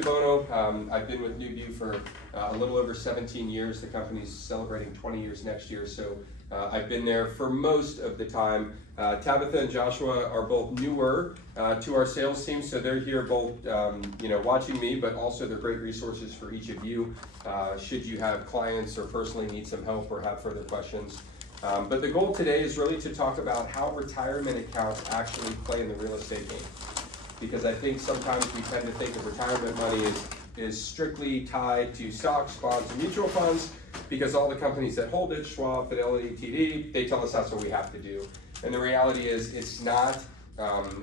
DeBono. I've been with NewView for a little over 17 years. The company's celebrating 20 years next year, so I've been there for most of the time. Tabitha and Joshua are both newer to our sales team, so they're here both watching me, but also they're great resources for each of you should you have clients or personally need some help or have further questions. But the goal today is really to talk about how retirement accounts actually play in the real estate game. Because I think sometimes we tend to think of retirement money is strictly tied to stocks, bonds, and mutual funds, because all the companies that hold it, Schwab, Fidelity, TD, they tell us that's what we have to do. And the reality is it's not.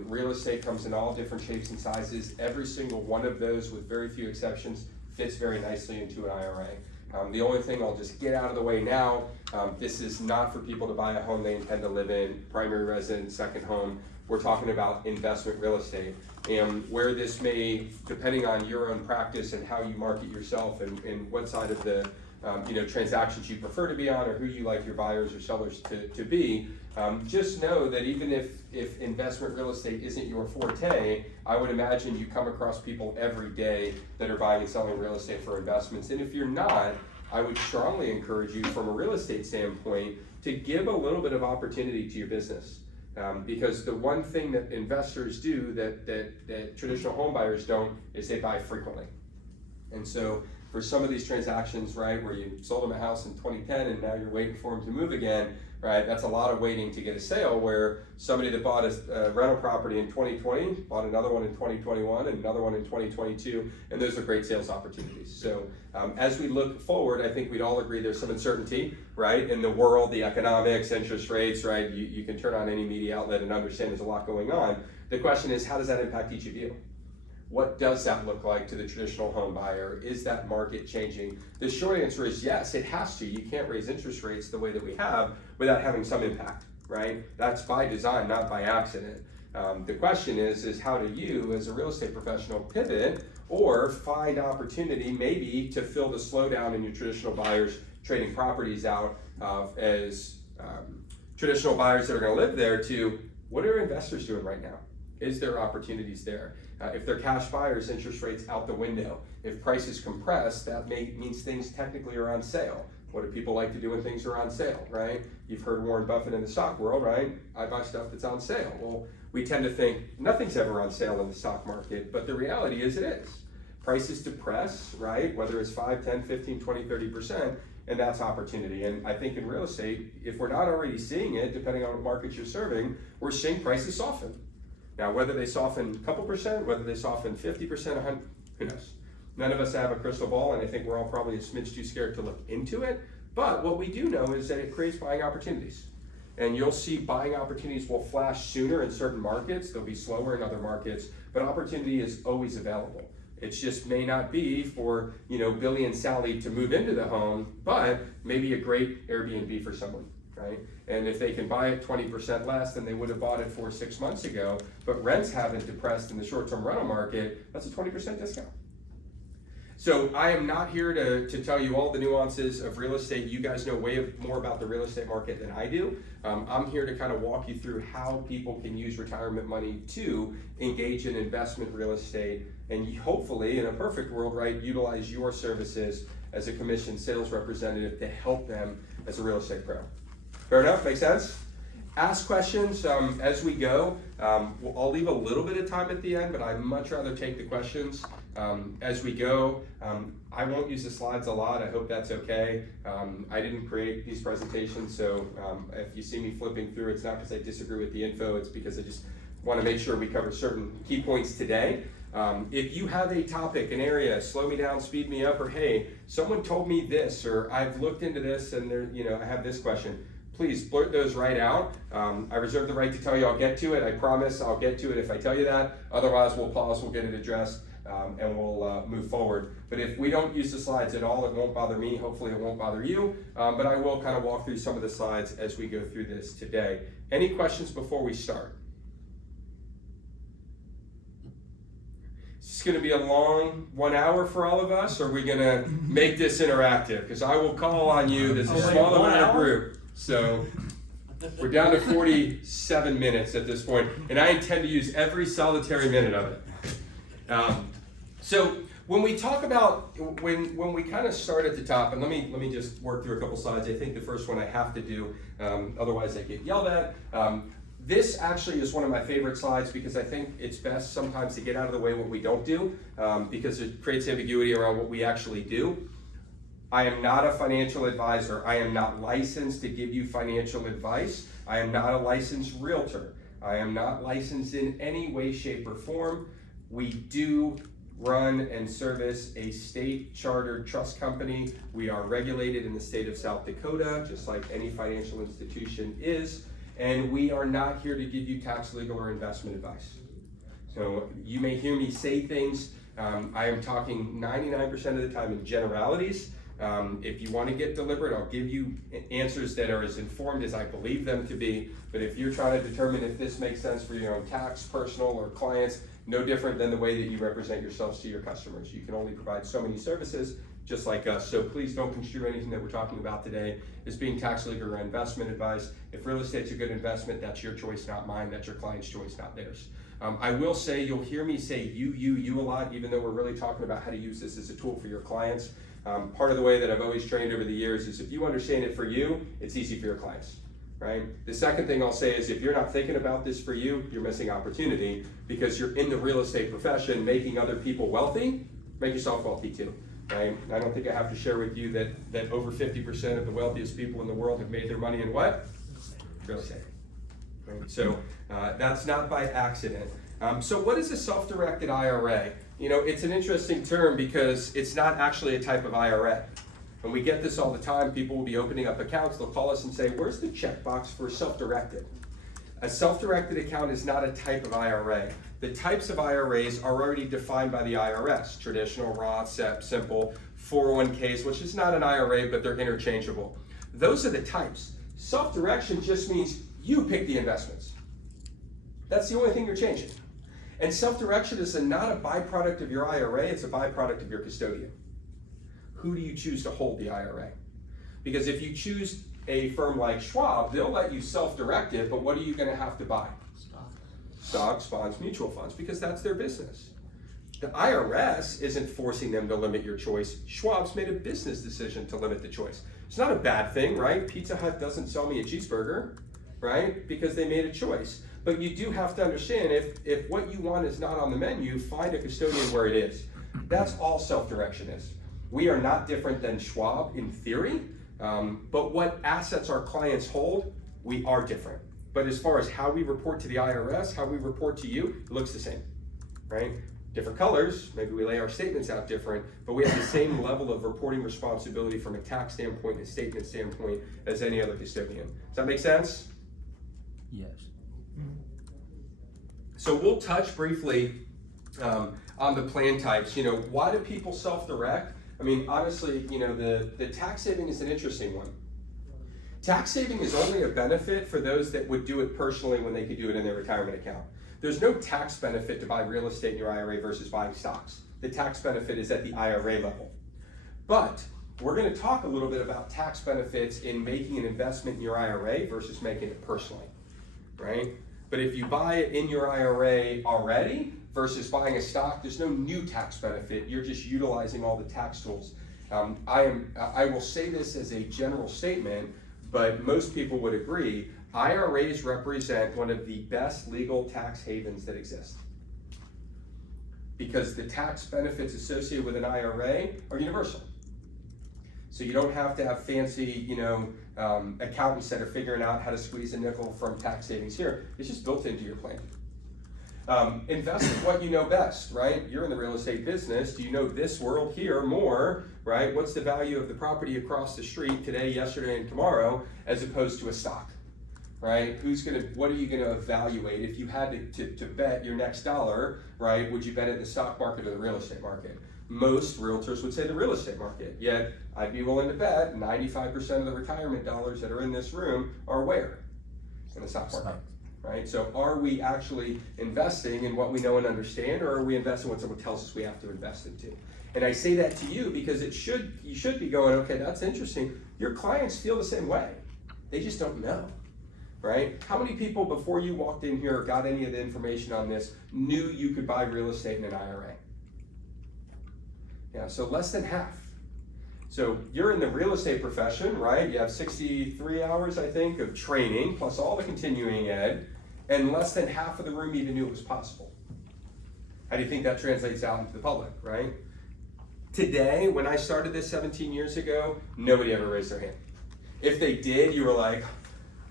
Real estate comes in all different shapes and sizes. Every single one of those, with very few exceptions, fits very nicely into an IRA. The only thing I'll just get out of the way now, this is not for people to buy a home they intend to live in, primary residence, second home. We're talking about investment real estate, and where this may, depending on your own practice and how you market yourself and what side of the transactions you prefer to be on, or who you like your buyers or sellers to be, just know that even if investment real estate isn't your forte, I would imagine you come across people every day that are buying and selling real estate for investments. And if you're not, I would strongly encourage you from a real estate standpoint to give a little bit of opportunity to your business. Because the one thing that investors do that traditional home buyers don't is they buy frequently. And so for some of these transactions, right, where you sold them a house in 2010 and now you're waiting for them to move again, right, that's a lot of waiting to get a sale, where somebody that bought a rental property in 2020 bought another one in 2021 and another one in 2022, and those are great sales opportunities. So as we look forward, I think we'd all agree there's some uncertainty, right, in the world, the economics, interest rates, right, you can turn on any media outlet and understand there's a lot going on. The question is, how does that impact each of you? What does that look like to the traditional home buyer? Is that market changing? The short answer is yes, it has to. You can't raise interest rates the way that we have without having some impact, right? That's by design, not by accident. The question is how do you, as a real estate professional, pivot or find opportunity maybe to fill the slowdown in your traditional buyers trading properties out as traditional buyers that are going to live there to what are investors doing right now? Is there opportunities there? If they're cash buyers, interest rates out the window. If prices compress, that means things technically are on sale. What do people like to do when things are on sale, right? You've heard Warren Buffett in the stock world, right? I buy stuff that's on sale. Well, we tend to think nothing's ever on sale in the stock market, but the reality is it is. Prices depress, right? Whether it's 5, 10, 15, 20, 30%, and that's opportunity. And I think in real estate, if we're not already seeing it, depending on what markets you're serving, we're seeing prices soften. Now, whether they soften a couple percent, whether they soften 50%, 100%, who knows? None of us have a crystal ball, and I think we're all probably a smidge too scared to look into it. But what we do know is that it creates buying opportunities. And you'll see buying opportunities will flash sooner in certain markets. They'll be slower in other markets, but opportunity is always available. It just may not be for, Billy and Sally to move into the home, but maybe a great Airbnb for someone. Right? And if they can buy it 20% less than they would have bought it for 6 months ago, but rents haven't depressed in the short-term rental market, that's a 20% discount. So I am not here to tell you all the nuances of real estate. You guys know way more about the real estate market than I do. I'm here to kind of walk you through how people can use retirement money to engage in investment real estate, and hopefully, in a perfect world, right, utilize your services as a commissioned sales representative to help them as a real estate pro. Fair enough? Makes sense? Ask questions as we go. I'll leave a little bit of time at the end, but I'd much rather take the questions as we go. I won't use the slides a lot. I hope that's okay. I didn't create these presentations, so if you see me flipping through, it's not because I disagree with the info, it's because I just want to make sure we cover certain key points today. If you have a topic, an area, slow me down, speed me up, or hey, someone told me this, or I've looked into this and I have this question, please blurt those right out. I reserve the right to tell you I'll get to it. I promise I'll get to it if I tell you that. Otherwise, we'll pause, we'll get it addressed, and we'll move forward. But if we don't use the slides at all, it won't bother me. Hopefully it won't bother you. But I will kind of walk through some of the slides as we go through this today. Any questions before we start? Is this going to be a long 1 hour for all of us, or are we going to make this interactive? Because I will call on you. There's a small amount of group. So we're down to 47 minutes at this point, and I intend to use every solitary minute of it. So when we talk about, when we kind of start at the top, and let me just work through a couple slides. I think the first one I have to do, otherwise I get yelled at. This actually is one of my favorite slides because I think it's best sometimes to get out of the way what we don't do, because it creates ambiguity around what we actually do. I am not a financial advisor. I am not licensed to give you financial advice. I am not a licensed realtor. I am not licensed in any way, shape, or form. We do run and service a state chartered trust company. We are regulated in the state of South Dakota, just like any financial institution is. And we are not here to give you tax, legal, or investment advice. So you may hear me say things. I am talking 99% of the time in generalities. If you want to get deliberate, I'll give you answers that are as informed as I believe them to be. But if you're trying to determine if this makes sense for your own tax, personal, or clients, no different than the way that you represent yourselves to your customers. You can only provide so many services, just like us. So please don't construe anything that we're talking about today as being tax, legal, or investment advice. If real estate's a good investment, that's your choice, not mine. That's your client's choice, not theirs. I will say, you'll hear me say you a lot, even though we're really talking about how to use this as a tool for your clients. Part of the way that I've always trained over the years is if you understand it for you, it's easy for your clients, right? The second thing I'll say is if you're not thinking about this for you, you're missing opportunity because you're in the real estate profession making other people wealthy. Make yourself wealthy too, right? I don't think I have to share with you that over 50% of the wealthiest people in the world have made their money in what? Real estate. Right? So that's not by accident. So what is a self-directed IRA? You know, it's an interesting term because it's not actually a type of IRA. And we get this all the time. People will be opening up accounts. They'll call us and say, where's the checkbox for self-directed? A self-directed account is not a type of IRA. The types of IRAs are already defined by the IRS. Traditional, Roth, SEP, simple, 401ks, which is not an IRA, but they're interchangeable. Those are the types. Self-direction just means you pick the investments. That's the only thing you're changing. And self-direction is not a byproduct of your IRA, it's a byproduct of your custodian. Who do you choose to hold the IRA? Because if you choose a firm like Schwab, they'll let you self-direct it, but what are you going to have to buy? Stocks, bonds, mutual funds, because that's their business. The IRS isn't forcing them to limit your choice. Schwab's made a business decision to limit the choice. It's not a bad thing, right? Pizza Hut doesn't sell me a cheeseburger, right? Because they made a choice. But you do have to understand if what you want is not on the menu, find a custodian where it is. That's all self-direction is. We are not different than Schwab in theory, but what assets our clients hold, we are different. But as far as how we report to the IRS, how we report to you, it looks the same, right? Different colors, maybe we lay our statements out different, but we have the same level of reporting responsibility from a tax standpoint and a statement standpoint as any other custodian. Does that make sense? Yes. So we'll touch briefly on the plan types. You know, why do people self-direct? I mean, honestly, you know, the tax saving is an interesting one. Tax saving is only a benefit for those that would do it personally when they could do it in their retirement account. There's no tax benefit to buy real estate in your IRA versus buying stocks. The tax benefit is at the IRA level. But we're going to talk a little bit about tax benefits in making an investment in your IRA versus making it personally, right? But if you buy it in your IRA already versus buying a stock, there's no new tax benefit. You're just utilizing all the tax tools. I will say this as a general statement, but most people would agree, IRAs represent one of the best legal tax havens that exist. Because the tax benefits associated with an IRA are universal. So you don't have to have fancy, you know, accountants that are figuring out how to squeeze a nickel from tax savings here. It's just built into your plan. Invest in what you know best, right? You're in the real estate business. Do you know this world here more, right? What's the value of the property across the street today, yesterday, and tomorrow, as opposed to a stock, right? What are you gonna evaluate? If you had to bet your next dollar, right, would you bet it in the stock market or the real estate market? Most realtors would say the real estate market, yet I'd be willing to bet 95% of the retirement dollars that are in this room are where? In the stock market, right? So are we actually investing in what we know and understand, or are we investing in what someone tells us we have to invest into? And I say that to you because you should be going, okay, that's interesting. Your clients feel the same way. They just don't know, right? How many people before you walked in here or got any of the information on this knew you could buy real estate in an IRA? Yeah, so less than half. So you're in the real estate profession, right? You have 63 hours, I think, of training, plus all the continuing ed, and less than half of the room even knew it was possible. How do you think that translates out into the public, right? Today, when I started this 17 years ago, nobody ever raised their hand. If they did, you were like,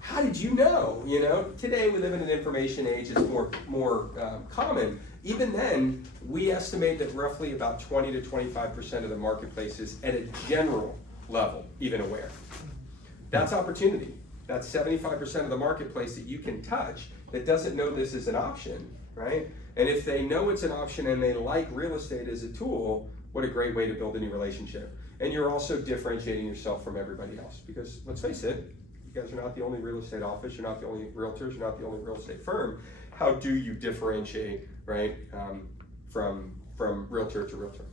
how did you know? You know, today we live in an information age, it's more common. Even then, we estimate that roughly about 20 to 25% of the marketplace is at a general level even aware. That's opportunity. That's 75% of the marketplace that you can touch that doesn't know this is an option, right? And if they know it's an option and they like real estate as a tool, what a great way to build a new relationship. And you're also differentiating yourself from everybody else, because let's face it, you guys are not the only real estate office, you're not the only realtors, you're not the only real estate firm. How do you differentiate, right, from realtor to realtor?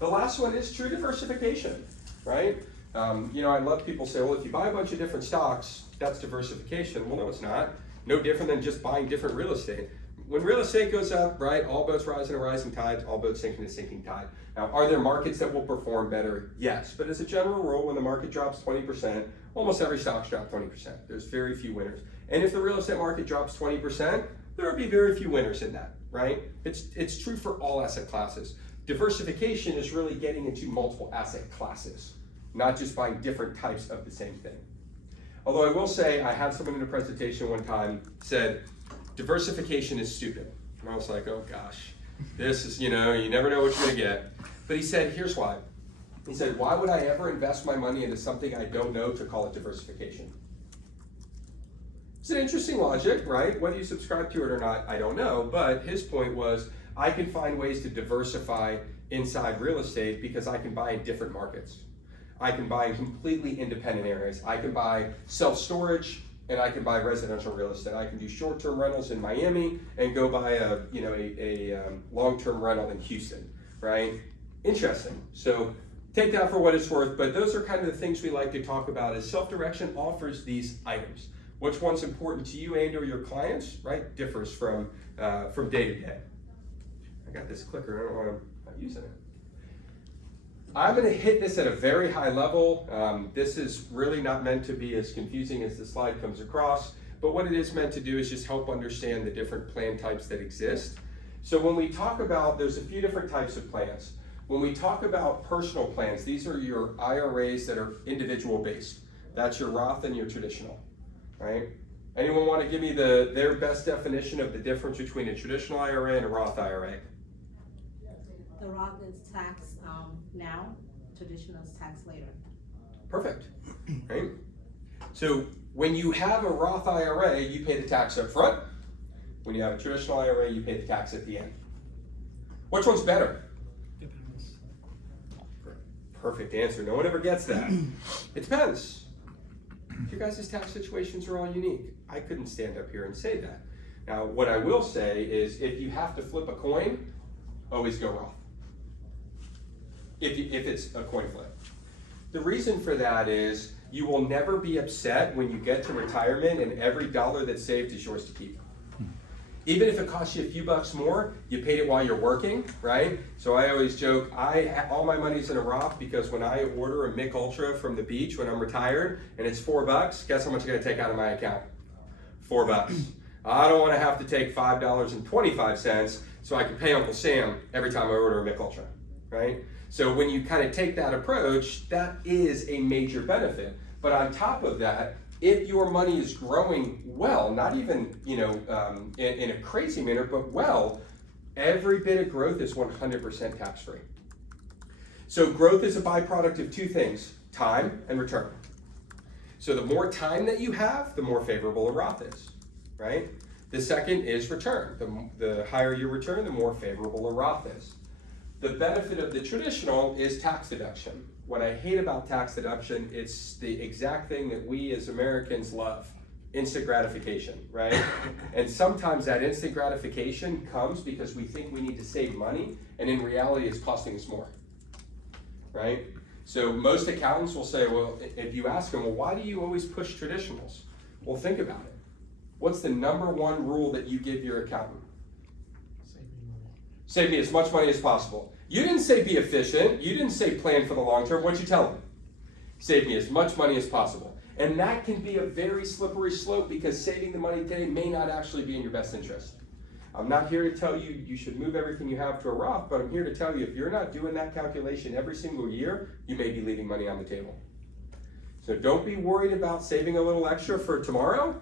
The last one is true diversification, right? You know, I love people say, well, if you buy a bunch of different stocks, that's diversification. Well, no, it's not. No different than just buying different real estate. When real estate goes up, right, all boats rise in a rising tide, all boats sink in a sinking tide. Now, are there markets that will perform better? Yes, but as a general rule, when the market drops 20%, almost every stock's dropped 20%. There's very few winners. And if the real estate market drops 20%, there will be very few winners in that, right? It's true for all asset classes. Diversification is really getting into multiple asset classes, not just buying different types of the same thing. Although I will say, I had someone in a presentation one time said, diversification is stupid. And I was like, oh gosh, this is, you know, you never know what you're gonna get. But he said, here's why. He said, why would I ever invest my money into something I don't know to call it diversification? It's an interesting logic, right? Whether you subscribe to it or not, I don't know. But his point was, I can find ways to diversify inside real estate because I can buy in different markets. I can buy in completely independent areas. I can buy self-storage, and I can buy residential real estate. I can do short-term rentals in Miami and go buy a long-term rental in Houston, right? Interesting. So take that for what it's worth, but those are kind of the things we like to talk about. Is self-direction offers these items. Which one's important to you and or your clients, right? Differs from day to day. I got this clicker, I don't know why I'm not using it. I'm gonna hit this at a very high level. This is really not meant to be as confusing as the slide comes across, but what it is meant to do is just help understand the different plan types that exist. So when we talk about, there's a few different types of plans. When we talk about personal plans, these are your IRAs that are individual based. That's your Roth and your traditional, right? Anyone want to give me their best definition of the difference between a traditional IRA and a Roth IRA? The Roth is taxed now, traditional is taxed later. Perfect, right? So when you have a Roth IRA, you pay the tax up front. When you have a traditional IRA, you pay the tax at the end. Which one's better? Depends. Perfect answer, no one ever gets that. It depends. Your guys' tax situations are all unique. I couldn't stand up here and say that. Now, what I will say is if you have to flip a coin, always go Roth. If it's a coin flip. The reason for that is you will never be upset when you get to retirement and every dollar that's saved is yours to keep. Even if it costs you a few bucks more, you paid it while you're working, right? So I always joke, all my money's in a Roth because when I order a Mick Ultra from the beach when I'm retired and it's $4, guess how much I gotta take out of my account? $4. I don't wanna have to take $5.25 so I can pay Uncle Sam every time I order a Mick Ultra, right? So when you kind of take that approach, that is a major benefit. But on top of that, if your money is growing well, not even in a crazy manner, but well, every bit of growth is 100% tax-free. So growth is a byproduct of two things, time and return. So the more time that you have, the more favorable a Roth is, right? The second is return. The higher your return, the more favorable a Roth is. The benefit of the traditional is tax deduction. What I hate about tax deduction, it's the exact thing that we as Americans love, instant gratification, right? And sometimes that instant gratification comes because we think we need to save money, and in reality it's costing us more, right? So most accountants will say, well, if you ask them, well, why do you always push traditionals? Well, think about it. What's the number one rule that you give your accountant? Save me money. Save me as much money as possible. You didn't say be efficient. You didn't say plan for the long term. What'd you tell them? Save me as much money as possible. And that can be a very slippery slope because saving the money today may not actually be in your best interest. I'm not here to tell you you should move everything you have to a Roth, but I'm here to tell you if you're not doing that calculation every single year, you may be leaving money on the table. So don't be worried about saving a little extra for tomorrow.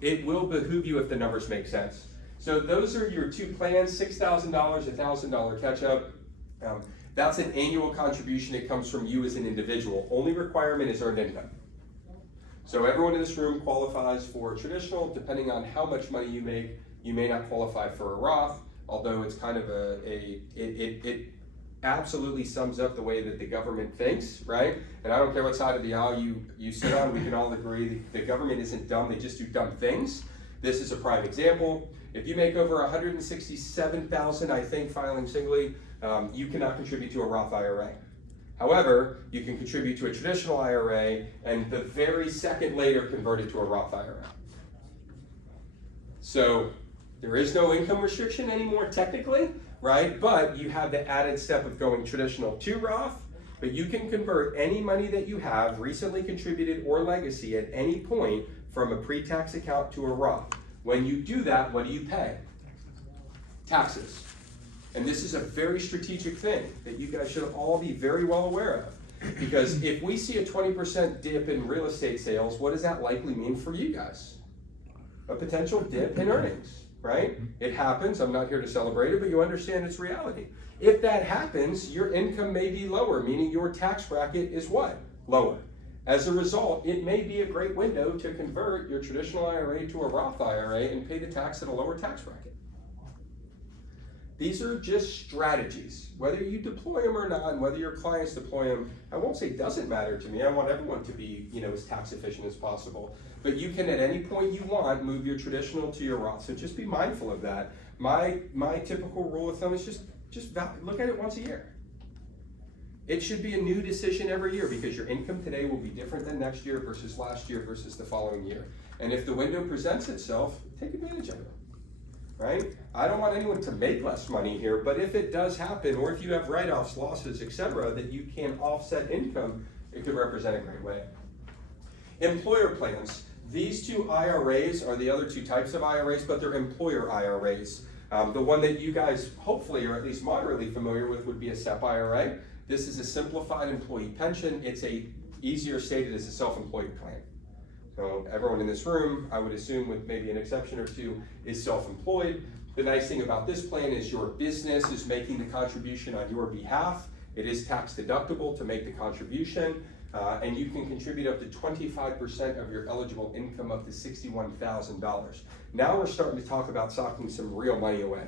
It will behoove you if the numbers make sense. So those are your two plans, $6,000, $1,000 catch-up. That's an annual contribution. It comes from you as an individual. Only requirement is earned income. So everyone in this room qualifies for traditional. Depending on how much money you make, you may not qualify for a Roth, although it's kind of it absolutely sums up the way that the government thinks, right? And I don't care what side of the aisle you sit on, we can all agree the government isn't dumb, they just do dumb things. This is a prime example. If you make over $167,000, I think, filing singly, you cannot contribute to a Roth IRA. However, you can contribute to a traditional IRA and the very second later convert it to a Roth IRA. So there is no income restriction anymore technically, right? But you have the added step of going traditional to Roth, but you can convert any money that you have, recently contributed or legacy at any point from a pre-tax account to a Roth. When you do that, what do you pay? Taxes. And this is a very strategic thing that you guys should all be very well aware of. Because if we see a 20% dip in real estate sales, what does that likely mean for you guys? A potential dip in earnings, right? It happens. I'm not here to celebrate it, but you understand its reality. If that happens, your income may be lower, meaning your tax bracket is what? Lower. As a result, it may be a great window to convert your traditional IRA to a Roth IRA and pay the tax at a lower tax bracket. These are just strategies. Whether you deploy them or not, and whether your clients deploy them, I won't say doesn't matter to me. I want everyone to be, as tax efficient as possible. But you can, at any point you want, move your traditional to your Roth. So just be mindful of that. My typical rule of thumb is just look at it once a year. It should be a new decision every year because your income today will be different than next year versus last year versus the following year. And if the window presents itself, take advantage of it. Right? I don't want anyone to make less money here, but if it does happen, or if you have write-offs, losses, etc., that you can offset income, it could represent a great way. Employer plans. These two IRAs are the other two types of IRAs, but they're employer IRAs. The one that you guys hopefully, or at least moderately familiar with, would be a SEP IRA. This is a simplified employee pension. It's easier stated as a self-employed plan. So everyone in this room, I would assume with maybe an exception or two, is self-employed. The nice thing about this plan is your business is making the contribution on your behalf. It is tax deductible to make the contribution, and you can contribute up to 25% of your eligible income up to $61,000. Now we're starting to talk about socking some real money away.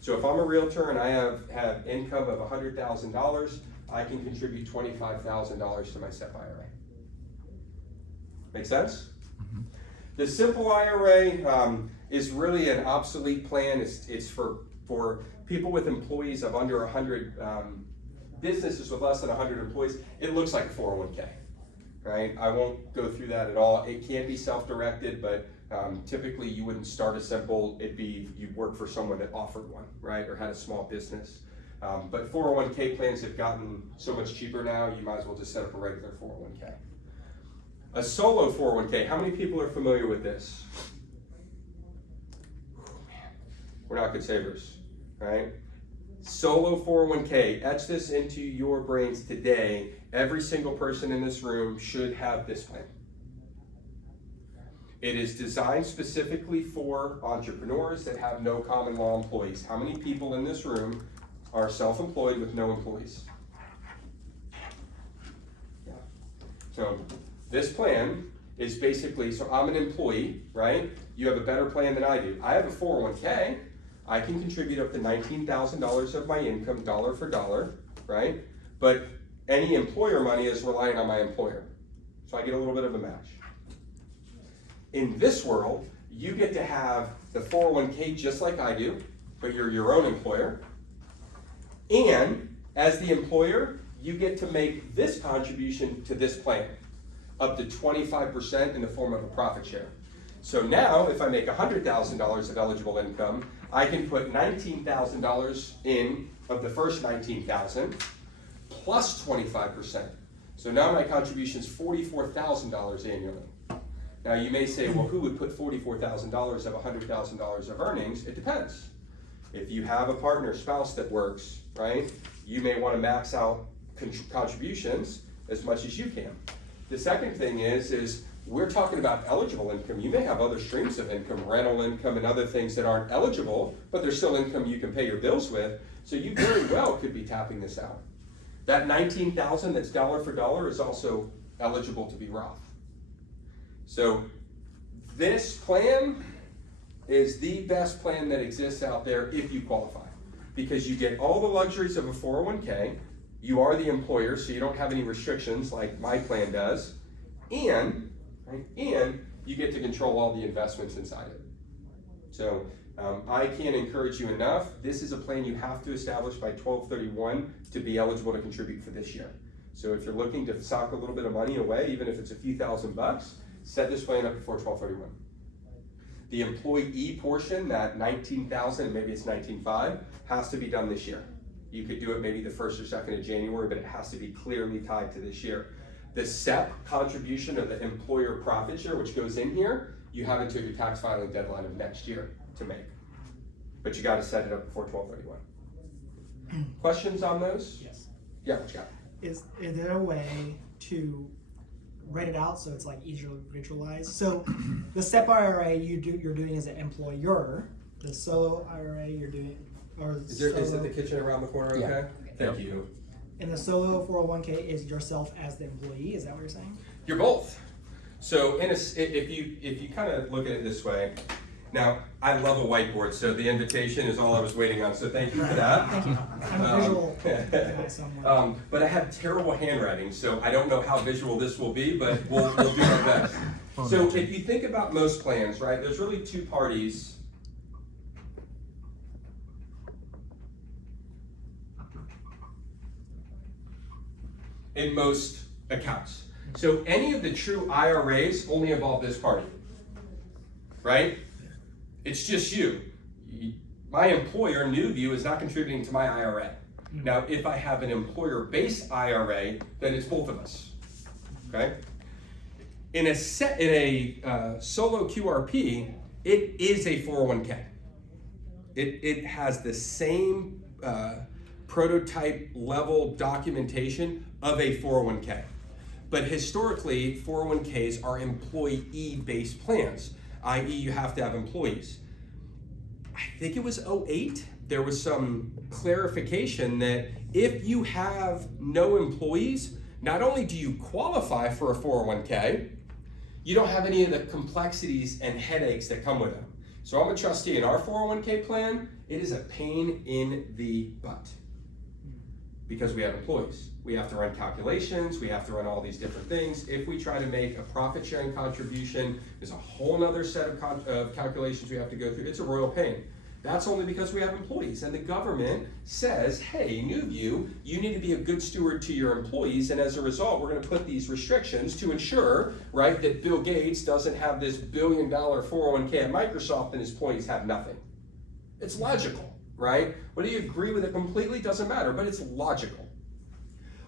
So if I'm a realtor and I have income of $100,000, I can contribute $25,000 to my SEP IRA. Make sense? Mm-hmm. The simple IRA is really an obsolete plan. It's for people with employees of under 100, businesses with less than 100 employees. It looks like a 401k, right? I won't go through that at all. It can be self-directed, but typically you wouldn't start a simple, it'd be you work for someone that offered one, right? Or had a small business. But 401k plans have gotten so much cheaper now, you might as well just set up a regular 401k. A solo 401k, how many people are familiar with this? We're not good savers, right? Solo 401k, etch this into your brains today. Every single person in this room should have this plan. It is designed specifically for entrepreneurs that have no common law employees. How many people in this room are self-employed with no employees? Yeah. So this plan is basically, so I'm an employee, right? You have a better plan than I do. I have a 401k. I can contribute up to $19,000 of my income dollar for dollar, right? But any employer money is relying on my employer. So I get a little bit of a match. In this world, you get to have the 401k just like I do, but you're your own employer. And as the employer, you get to make this contribution to this plan, up to 25% in the form of a profit share. So now, if I make $100,000 of eligible income, I can put $19,000 in of the first $19,000 plus 25%. So now my contribution is $44,000 annually. Now you may say, well, who would put $44,000 of $100,000 of earnings? It depends. If you have a partner, spouse that works, right, you may want to max out contributions as much as you can. The second thing is we're talking about eligible income. You may have other streams of income, rental income and other things that aren't eligible, but there's still income you can pay your bills with. So you very well could be tapping this out. That $19,000 that's dollar for dollar is also eligible to be Roth. So this plan is the best plan that exists out there if you qualify, because you get all the luxuries of a 401k, you are the employer, so you don't have any restrictions like my plan does, and you get to control all the investments inside it. So I can't encourage you enough. This is a plan you have to establish by 12/31 to be eligible to contribute for this year. So if you're looking to sock a little bit of money away, even if it's a few $1,000s, set this plan up before 12/31. The employee portion, that $19,000, maybe it's $19,500, has to be done this year. You could do it maybe the 1st or 2nd of January, but it has to be clearly tied to this year. The SEP contribution of the employer profit share, which goes in here, you have until your tax filing deadline of next year to make. But you gotta set it up before 12/31. Questions on those? Yes. Yeah, what you got? Is there a way to write it out so it's like easier to visualize? So the SEP IRA you're doing as an employer, the solo IRA you're doing, or Is it the kitchen around the corner, okay? Thank you. And the solo 401k is yourself as the employee, is that what you're saying? You're both. So if you kind of look at it this way, now I love a whiteboard, so the invitation is all I was waiting on, so thank you for that. Thank you. I'm a visual guy somewhat. But I have terrible handwriting, so I don't know how visual this will be, but we'll do our best. So if you think about most plans, right, there's really two parties. In most accounts. So any of the true IRAs only involve this party, right? It's just you. My employer, NewView, is not contributing to my IRA. Now, if I have an employer-based IRA, then it's both of us, okay? In a solo QRP, it is a 401k. It has the same prototype level documentation of a 401k. But historically, 401ks are employee-based plans, i.e. you have to have employees. I think it was 2008, there was some clarification that if you have no employees, not only do you qualify for a 401k, you don't have any of the complexities and headaches that come with them. So I'm a trustee in our 401k plan. It is a pain in the butt because we have employees. We have to run calculations, we have to run all these different things. If we try to make a profit sharing contribution, there's a whole nother set of calculations we have to go through. It's a royal pain. That's only because we have employees, and the government says, hey, NewView, you need to be a good steward to your employees, and as a result, we're gonna put these restrictions to ensure, right, that Bill Gates doesn't have this $1 billion 401k at Microsoft and his employees have nothing. It's logical, right? Whether you agree with it completely doesn't matter, but it's logical.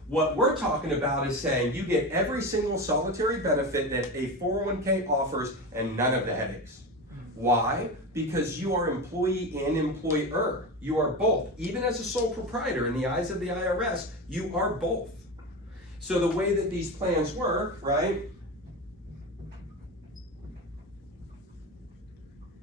What we're talking about is saying you get every single solitary benefit that a 401k offers and none of the headaches. Why? Because you are employee and employer. You are both. Even as a sole proprietor in the eyes of the IRS, you are both. So the way that these plans work, right,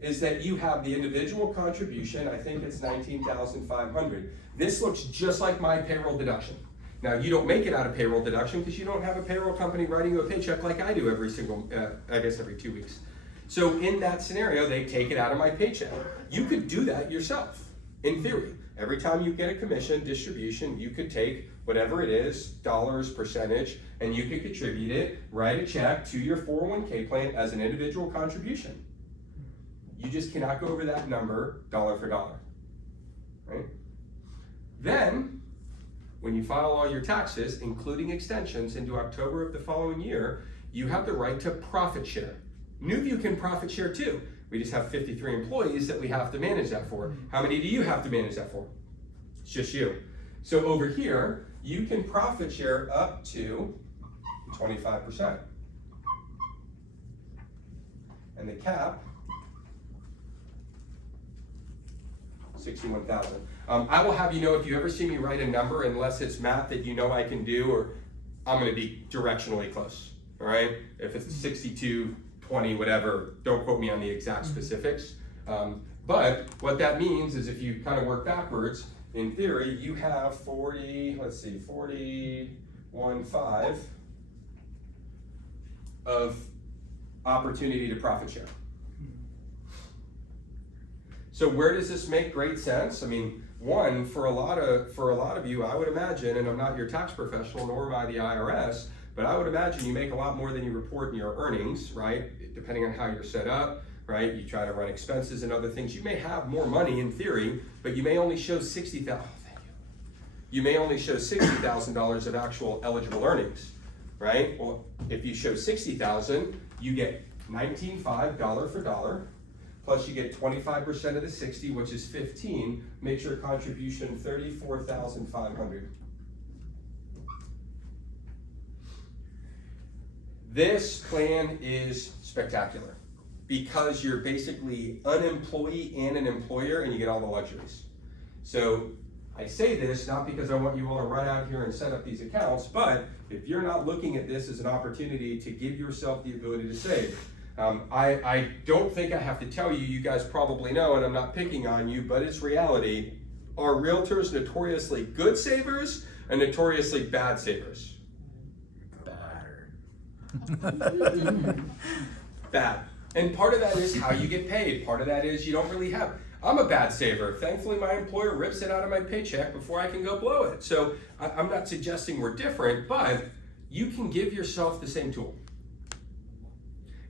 is that you have the individual contribution, I think it's $19,500. This looks just like my payroll deduction. Now, you don't make it out of payroll deduction because you don't have a payroll company writing you a paycheck like I do every 2 weeks. So in that scenario, they take it out of my paycheck. You could do that yourself, in theory. Every time you get a commission distribution, you could take whatever it is, dollars, percentage, and you could contribute it, write a check to your 401k plan as an individual contribution. You just cannot go over that number dollar for dollar, right? Then, when you file all your taxes, including extensions, into October of the following year, you have the right to profit share. NewView can profit share too. We just have 53 employees that we have to manage that for. How many do you have to manage that for? It's just you. So over here, you can profit share up to 25%. And the cap, 61,000. I will have you know, if you ever see me write a number, unless it's math that you know I can do, or I'm gonna be directionally close, all right? If it's 62, 20, whatever, don't quote me on the exact specifics. But what that means is if you kind of work backwards, in theory, you have 41.5 of opportunity to profit share. So where does this make great sense? I mean, one, for a lot of you, I would imagine, and I'm not your tax professional, nor am I the IRS, but I would imagine you make a lot more than you report in your earnings, right? Depending on how you're set up, right? You try to run expenses and other things. You may have more money in theory, but you may only show $60,000. Oh, thank you. You may only show $60,000 of actual eligible earnings, right? Well, if you show $60,000, you get $19.5 dollar for dollar, plus you get 25% of the 60, which is 15, makes your contribution $34,500. This plan is spectacular because you're basically an employee and an employer and you get all the luxuries. So I say this not because I want you all to run out here and set up these accounts, but if you're not looking at this as an opportunity to give yourself the ability to save, I don't think I have to tell you, you guys probably know, and I'm not picking on you, but it's reality. Are realtors notoriously good savers and notoriously bad savers? Bad. And part of that is how you get paid. Part of that is you don't really have. I'm a bad saver. Thankfully, my employer rips it out of my paycheck before I can go blow it. So I'm not suggesting we're different, but you can give yourself the same tool.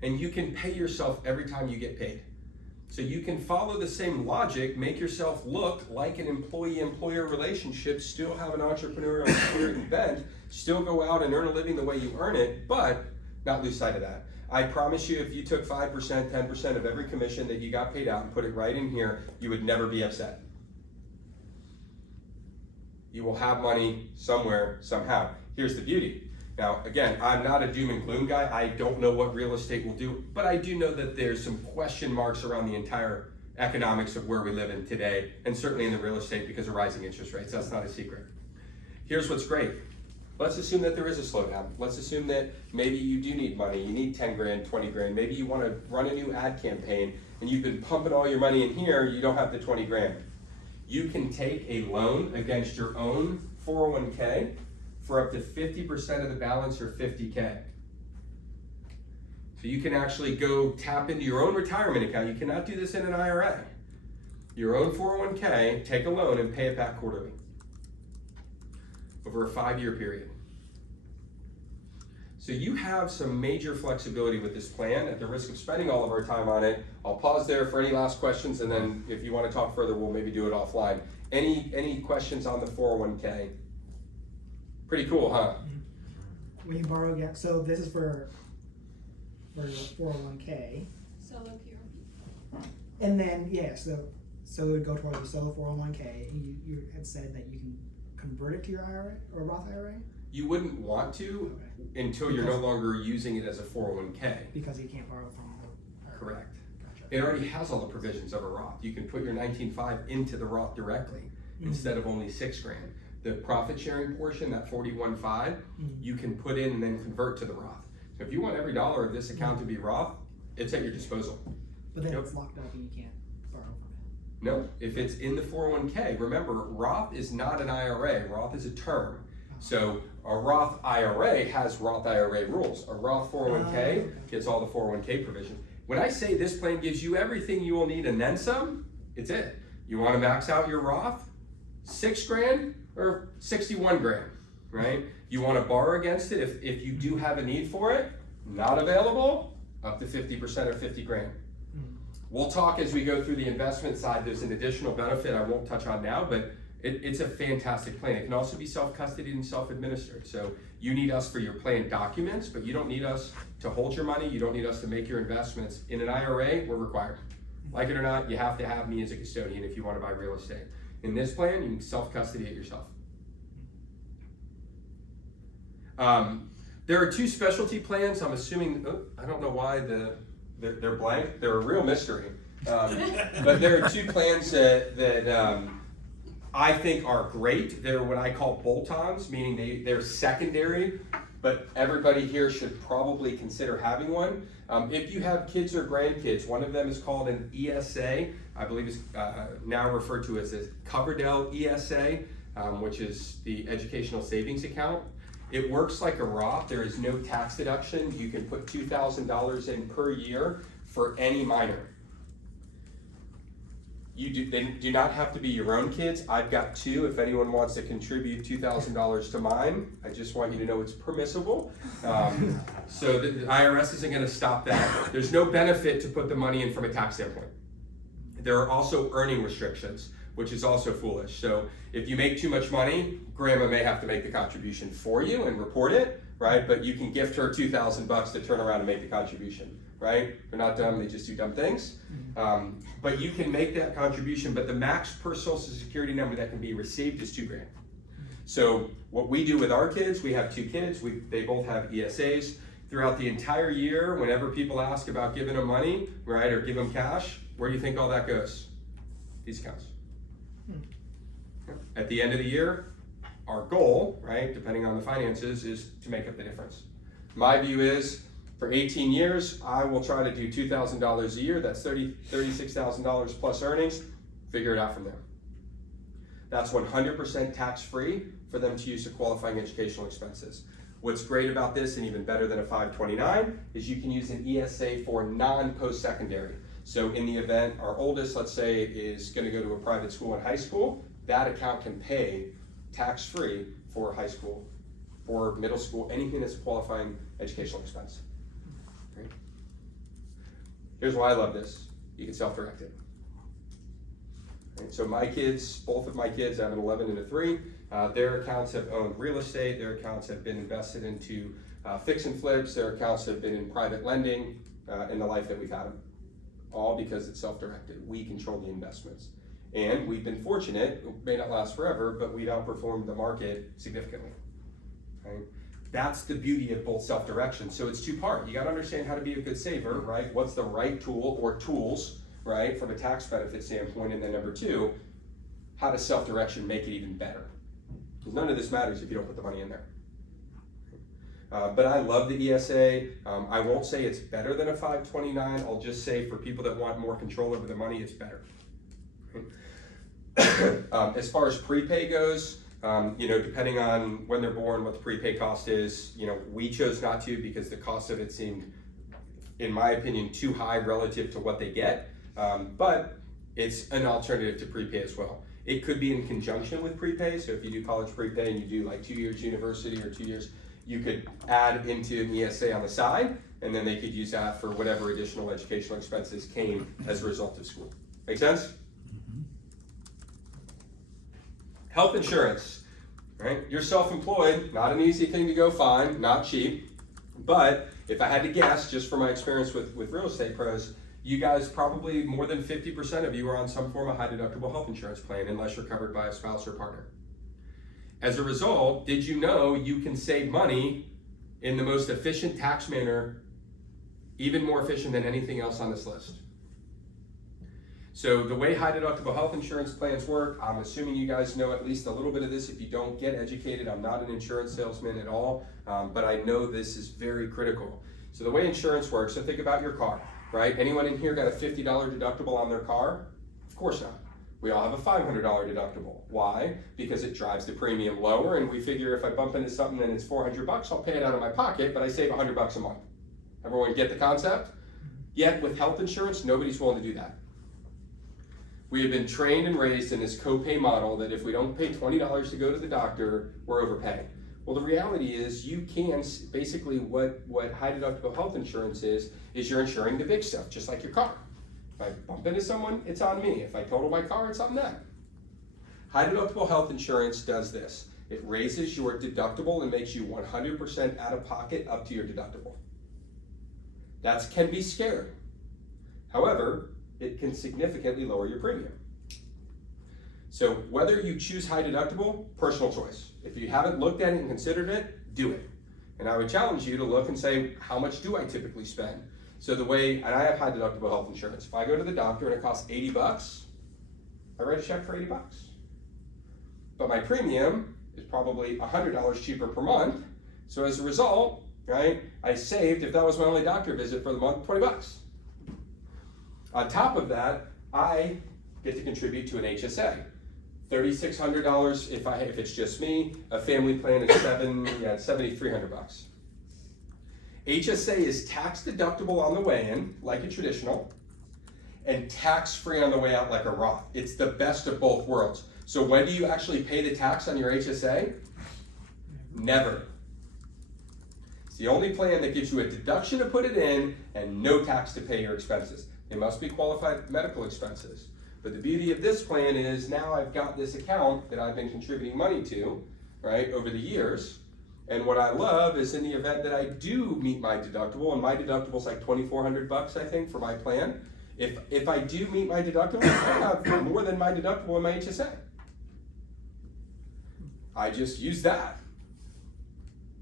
And you can pay yourself every time you get paid. So you can follow the same logic, make yourself look like an employee-employer relationship, still have an entrepreneurial spirit and bent, still go out and earn a living the way you earn it, but not lose sight of that. I promise you, if you took 5%, 10% of every commission that you got paid out and put it right in here, you would never be upset. You will have money somewhere, somehow. Here's the beauty. Now, again, I'm not a doom and gloom guy. I don't know what real estate will do, but I do know that there's some question marks around the entire economics of where we live in today, and certainly in the real estate because of rising interest rates. That's not a secret. Here's what's great. Let's assume that there is a slowdown. Let's assume that maybe you do need money. You need 10 grand, 20 grand. Maybe you want to run a new ad campaign and you've been pumping all your money in here. You don't have the 20 grand. You can take a loan against your own 401k for up to 50% of the balance or 50K. So you can actually go tap into your own retirement account. You cannot do this in an IRA. Your own 401k, take a loan and pay it back quarterly over a 5-year period. So you have some major flexibility with this plan. At the risk of spending all of our time on it, I'll pause there for any last questions, and then if you want to talk further, we'll maybe do it offline. Any questions on the 401k? Pretty cool, huh? When you borrow against, so this is for your 401k. Solo PRP. And then, yeah, so it would go towards the solo 401k. You had said that you can convert it to your IRA or Roth IRA? You wouldn't want to until you're no longer using it as a 401k. Because you can't borrow from the IRA. Correct. Gotcha. It already has all the provisions of a Roth. You can put your 19.5 into the Roth directly instead of only $6 grand. The profit sharing portion, that 41.5, you can put in and then convert to the Roth. So if you want every dollar of this account to be Roth, it's at your disposal. But then Yep. it's locked up and you can't borrow from it. No, if it's in the 401k, remember, Roth is not an IRA. Roth is a term. So a Roth IRA has Roth IRA rules. A Roth 401k gets all the 401k provision. When I say this plan gives you everything you will need and then some, it's it. You want to max out your Roth? 6 grand or 61 grand, right? You want to borrow against it if you do have a need for it, not available, up to 50% or 50 grand. We'll talk as we go through the investment side. There's an additional benefit I won't touch on now, but It's a fantastic plan. It can also be self-custodied and self-administered. So you need us for your plan documents, but you don't need us to hold your money. You don't need us to make your investments. In an IRA, we're required. Like it or not, you have to have me as a custodian if you want to buy real estate. In this plan, you can self-custody it yourself. There are 2 specialty plans. I'm assuming, I don't know why they're blank. They're a real mystery. But there are 2 plans that I think are great. They're what I call bolt-ons, meaning they're secondary, but everybody here should probably consider having one. If you have kids or grandkids, one of them is called an ESA. I believe it's now referred to as a Coverdell ESA, which is the Educational Savings Account. It works like a Roth. There is no tax deduction. You can put $2,000 in per year for any minor. They do not have to be your own kids. I've got 2. If anyone wants to contribute $2,000 to mine, I just want you to know it's permissible. So the IRS isn't going to stop that. There's no benefit to put the money in from a tax standpoint. There are also earning restrictions, which is also foolish. So if you make too much money, grandma may have to make the contribution for you and report it, right? But you can gift her $2,000 to turn around and make the contribution, right? They're not dumb, they just do dumb things. But you can make that contribution, but the max per social security number that can be received is $2,000. So what we do with our kids, we have 2 kids, they both have ESAs. Throughout the entire year, whenever people ask about giving them money, right, or give them cash, where do you think all that goes? These accounts. At the end of the year, our goal, right, depending on the finances, is to make up the difference. My view is, for 18 years, I will try to do $2,000 a year. That's $36,000 plus earnings. Figure it out from there. That's 100% tax-free for them to use for qualifying educational expenses. What's great about this, and even better than a 529, is you can use an ESA for non-post-secondary. So in the event our oldest, let's say, is going to go to a private school in high school, that account can pay tax-free for high school, for middle school, anything that's a qualifying educational expense. Great. Here's why I love this. You can self-direct it. Right, so my kids, both of my kids, I have an 11 and a 3, their accounts have owned real estate, their accounts have been invested into fix and flips, their accounts have been in private lending in the life that we've had them. All because it's self-directed. We control the investments. And we've been fortunate, it may not last forever, but we've outperformed the market significantly. Right? That's the beauty of both self-direction. So it's 2-part. You got to understand how to be a good saver, right? What's the right tool or tools, right, from a tax benefit standpoint. And then number 2, how does self-direction make it even better? Because none of this matters if you don't put the money in there. But I love the ESA. I won't say it's better than a 529. I'll just say for people that want more control over their money, it's better. As far as prepay goes, depending on when they're born, what the prepay cost is, we chose not to because the cost of it seemed, in my opinion, too high relative to what they get. But it's an alternative to prepay as well. It could be in conjunction with prepay. So if you do college prepay and you do like 2 years university or 2 years, you could add into an ESA on the side, and then they could use that for whatever additional educational expenses came as a result of school. Make sense? Health insurance, right? You're self-employed, not an easy thing to go find, not cheap. But if I had to guess, just from my experience with real estate pros, you guys probably more than 50% of you are on some form of high deductible health insurance plan, unless you're covered by a spouse or partner. As a result, did you know you can save money in the most efficient tax manner, even more efficient than anything else on this list? So the way high deductible health insurance plans work, I'm assuming you guys know at least a little bit of this. If you don't, get educated. I'm not an insurance salesman at all, but I know this is very critical. So the way insurance works, so think about your car, right? Anyone in here got a $50 deductible on their car? Of course not. We all have a $500 deductible. Why? Because it drives the premium lower, and we figure if I bump into something and it's $400, I'll pay it out of my pocket, but I save $100 a month. Everyone get the concept? Yet with health insurance, nobody's willing to do that. We have been trained and raised in this copay model that if we don't pay $20 to go to the doctor, we're overpaying. Well, the reality is you can, basically what high deductible health insurance is you're insuring the big stuff, just like your car. If I bump into someone, it's on me. If I total my car, it's on them. High deductible health insurance does this. It raises your deductible and makes you 100% out of pocket up to your deductible. That can be scary. However, it can significantly lower your premium. So whether you choose high deductible, personal choice. If you haven't looked at it and considered it, do it. And I would challenge you to look and say, how much do I typically spend? So the way, and I have high deductible health insurance. If I go to the doctor and it costs $80, I write a check for $80. But my premium is probably $100 cheaper per month. So as a result, right, I saved, if that was my only doctor visit for the month, $20. On top of that, I get to contribute to an HSA. $3,600 if it's just me. A family plan is $7,300. HSA is tax deductible on the way in, like a traditional, and tax free on the way out, like a Roth. It's the best of both worlds. So when do you actually pay the tax on your HSA? Never. It's the only plan that gives you a deduction to put it in and no tax to pay your expenses. They must be qualified medical expenses. But the beauty of this plan is now I've got this account that I've been contributing money to, right, over the years. And what I love is in the event that I do meet my deductible, and my deductible's like $2,400, I think, for my plan. If I do meet my deductible, I have more than my deductible in my HSA. I just use that.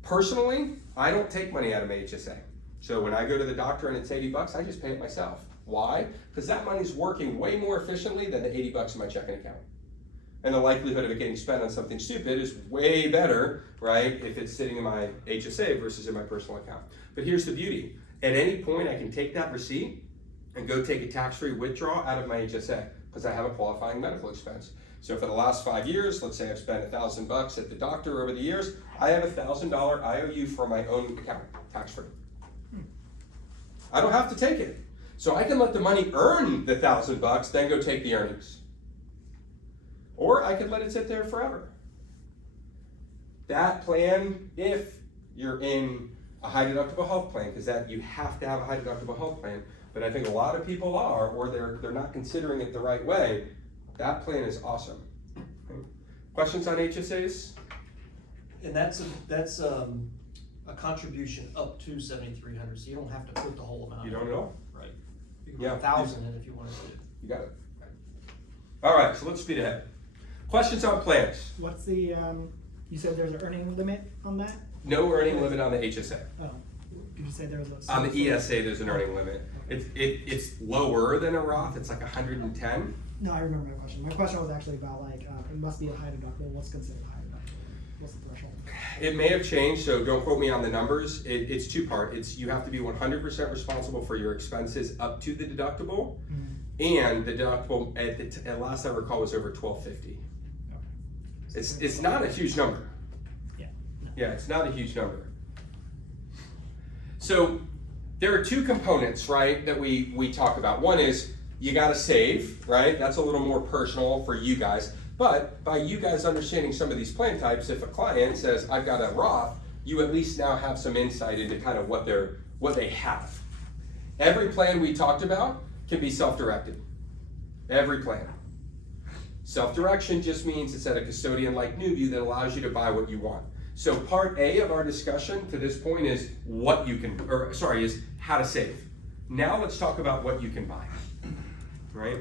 Personally, I don't take money out of my HSA. So when I go to the doctor and it's $80, I just pay it myself. Why? Because that money's working way more efficiently than the $80 in my checking account. And the likelihood of it getting spent on something stupid is way better, right, if it's sitting in my HSA versus in my personal account. But here's the beauty. At any point, I can take that receipt and go take a tax-free withdrawal out of my HSA because I have a qualifying medical expense. So for the last 5 years, let's say I've spent $1,000 at the doctor over the years, I have $1,000 IOU for my own account, tax-free. I don't have to take it. So I can let the money earn the $1,000, then go take the earnings. Or I could let it sit there forever. That plan, if you're in a high deductible health plan, because that you have to have a high deductible health plan, but I think a lot of people are, or they're not considering it the right way, that plan is awesome. Okay. Questions on HSAs? And that's a contribution up to 7,300, so you don't have to put the whole amount. You don't at all? Right. You can Yeah. put 1,000 in if you wanted to. You got it. All right, so let's speed ahead. Questions on plans? What's the, you said there's an earning limit on that? No earning limit on the HSA. Oh, did you say there was a? On the ESA, there's an earning limit. It's lower than a Roth. It's like 110. No, I remember my question. My question was actually about like, it must be a high deductible. What's considered high deductible? What's the threshold? It may have changed, so don't quote me on the numbers. It's two-part. It's you have to be 100% responsible for your expenses up to the deductible, and the deductible at last I recall was over $1,250. It's not a huge number. Yeah. No. Yeah, it's not a huge number. So there are two components, right, that we talk about. One is you gotta save, right? That's a little more personal for you guys. But by you guys understanding some of these plan types, if a client says, I've got a Roth, you at least now have some insight into kind of what they have. Every plan we talked about can be self-directed. Every plan. Self-direction just means it's at a custodian like NewView that allows you to buy what you want. So part A of our discussion to this point is is how to save. Now let's talk about what you can buy, right?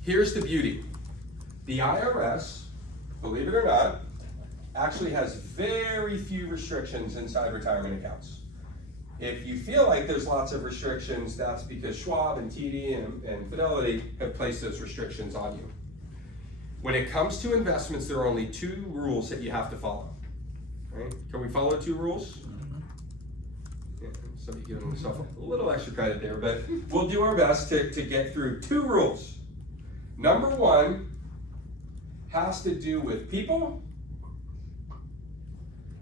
Here's the beauty. The IRS, believe it or not, actually has very few restrictions inside retirement accounts. If you feel like there's lots of restrictions, that's because Schwab and TD and Fidelity have placed those restrictions on you. When it comes to investments, there are only 2 rules that you have to follow. Right? Can we follow 2 rules? Yeah, somebody giving himself a little extra credit there, but we'll do our best to get through 2 rules. Number 1 has to do with people,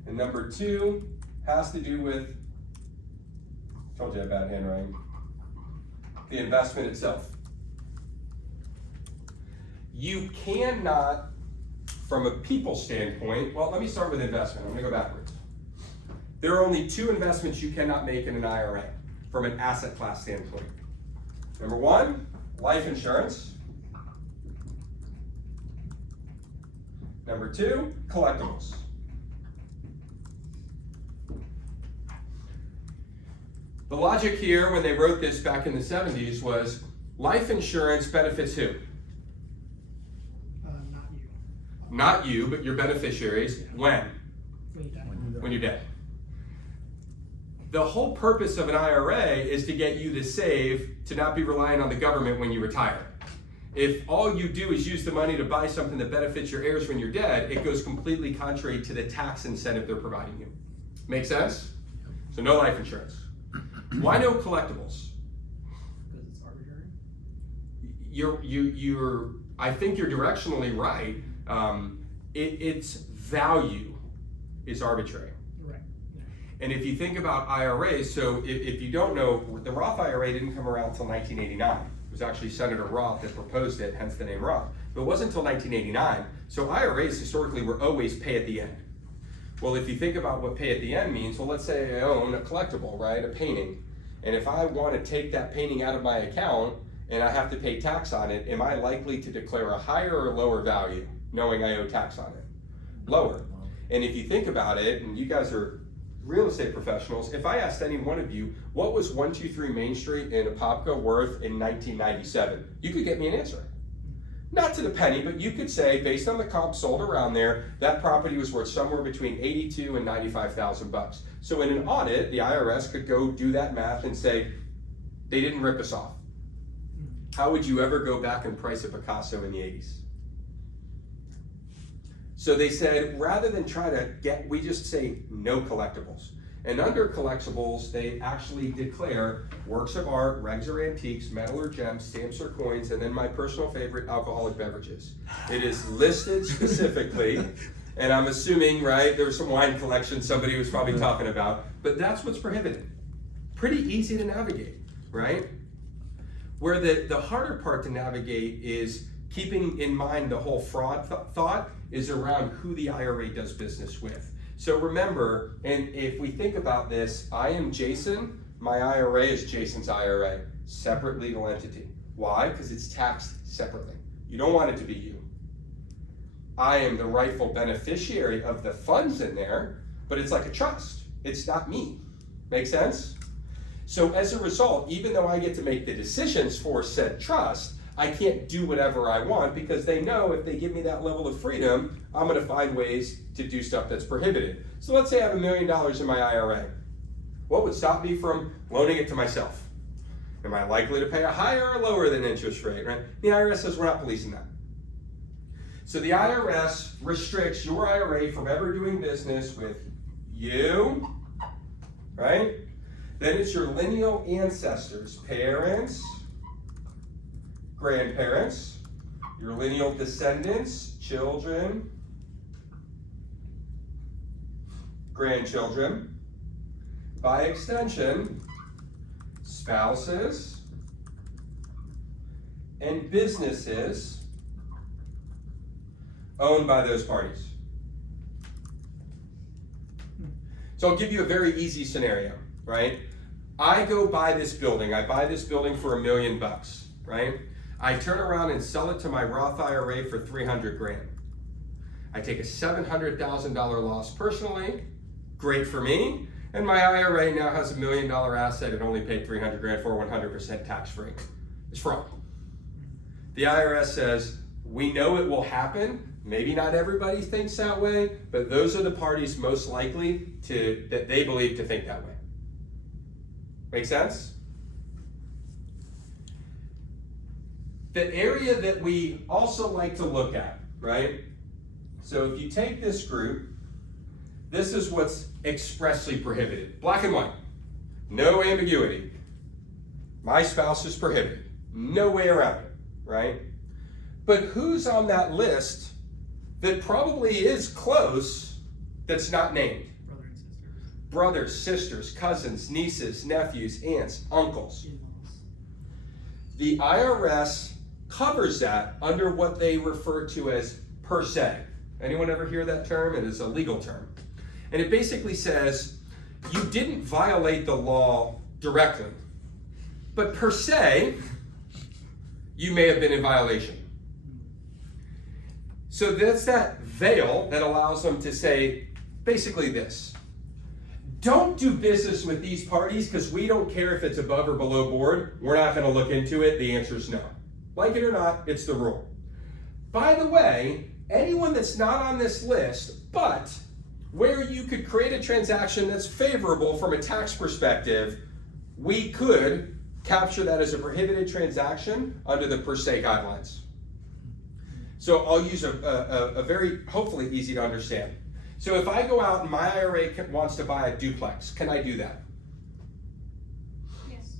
and number 2 has to do with, told you I had bad handwriting, the investment itself. You cannot, from a people standpoint, well, let me start with investment. I'm gonna go backwards. There are only 2 investments you cannot make in an IRA from an asset class standpoint. Number 1, life insurance. Number two, collectibles. The logic here when they wrote this back in the 70s was life insurance benefits who? Not you. Not you, but your beneficiaries. When? When you die. When you're dead. The whole purpose of an IRA is to get you to save, to not be relying on the government when you retire. If all you do is use the money to buy something that benefits your heirs when you're dead, it goes completely contrary to the tax incentive they're providing you. Make sense? So no life insurance. Why no collectibles? Because it's arbitrary. I think you're directionally right. Its value is arbitrary. Right. And if you think about IRAs, so if you don't know, the Roth IRA didn't come around until 1989. It was actually Senator Roth that proposed it, hence the name Roth. But it wasn't until 1989. So IRAs historically were always pay at the end. Well, if you think about what pay at the end means, well, let's say I own a collectible, right, a painting. And if I want to take that painting out of my account and I have to pay tax on it, am I likely to declare a higher or lower value knowing I owe tax on it? Lower. And if you think about it, and you guys are real estate professionals, if I asked any one of you, what was 123 Main Street in Apopka worth in 1997? You could get me an answer. Not to the penny, but you could say, based on the comp sold around there, that property was worth somewhere between $82,000 and $95,000. So in an audit, the IRS could go do that math and say, they didn't rip us off. How would you ever go back and price a Picasso in the 80s? So they said, rather than try to we just say no collectibles. And under collectibles, they actually declare works of art, regs or antiques, metal or gems, stamps or coins, and then my personal favorite, alcoholic beverages. It is listed specifically, and I'm assuming, right, there's some wine collection somebody was probably talking about, but that's what's prohibited. Pretty easy to navigate, right? Where the harder part to navigate is keeping in mind the whole fraud thought is around who the IRA does business with. So remember, and if we think about this, I am Jason, my IRA is Jason's IRA, separate legal entity. Why? Because it's taxed separately. You don't want it to be you. I am the rightful beneficiary of the funds in there, but it's like a trust. It's not me. Make sense? So as a result, even though I get to make the decisions for said trust, I can't do whatever I want because they know if they give me that level of freedom, I'm gonna find ways to do stuff that's prohibited. So let's say I have $1 million in my IRA. What would stop me from loaning it to myself? Am I likely to pay a higher or lower than interest rate, right? The IRS says we're not policing that. So the IRS restricts your IRA from ever doing business with you, right? Then it's your lineal ancestors, parents, grandparents, your lineal descendants, children, grandchildren, by extension, spouses, and businesses owned by those parties. So I'll give you a very easy scenario, right? I go buy this building. I buy this building for $1 million, right? I turn around and sell it to my Roth IRA for $300,000. I take a $700,000 loss personally, great for me, and my IRA now has $1 million asset it only paid $300,000 for 100% tax-free. It's fraud. The IRS says, we know it will happen. Maybe not everybody thinks that way, but those are the parties most likely that they believe to think that way. Make sense? The area that we also like to look at, right? So if you take this group, this is what's expressly prohibited. Black and white. No ambiguity. My spouse is prohibited. No way around it, right? But who's on that list that probably is close that's not named? Brothers, sisters, cousins, nieces, nephews, aunts, uncles. The IRS covers that under what they refer to as per se. Anyone ever hear that term? It is a legal term. And it basically says, you didn't violate the law directly, but per se, you may have been in violation. So that's that veil that allows them to say basically this. Don't do business with these parties because we don't care if it's above or below board. We're not going to look into it. The answer is no. Like it or not, it's the rule. By the way, anyone that's not on this list, but where you could create a transaction that's favorable from a tax perspective, we could capture that as a prohibited transaction under the per se guidelines. So I'll use a very, hopefully easy to understand. So if I go out and my IRA wants to buy a duplex, can I do that? Yes.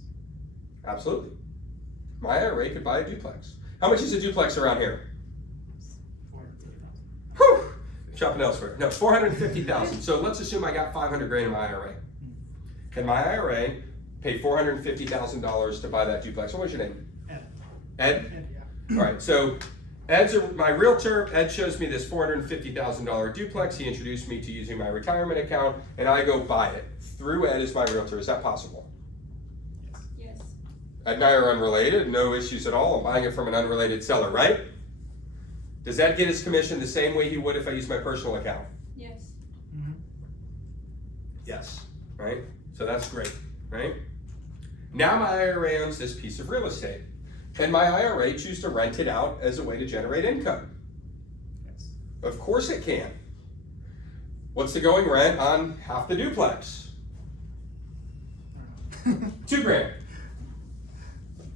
Absolutely. My IRA could buy a duplex. How much is a duplex around here? Whew, shopping elsewhere. No, 450,000. So let's assume I got 500 grand in my IRA. Can my IRA pay $450,000 to buy that duplex? What was your name? Ed. Ed? Ed, yeah. All right, so Ed's my realtor. Ed shows me this $450,000 duplex. He introduced me to using my retirement account, and I go buy it through Ed as my realtor. Is that possible? Yes. Ed and I are unrelated, no issues at all. I'm buying it from an unrelated seller, right? Does Ed get his commission the same way he would if I use my personal account? Yes. Mhm. Yes, right? So that's great, right? Now my IRA owns this piece of real estate. Can my IRA choose to rent it out as a way to generate income? Yes. Of course it can. What's the going rent on half the duplex? $2,000.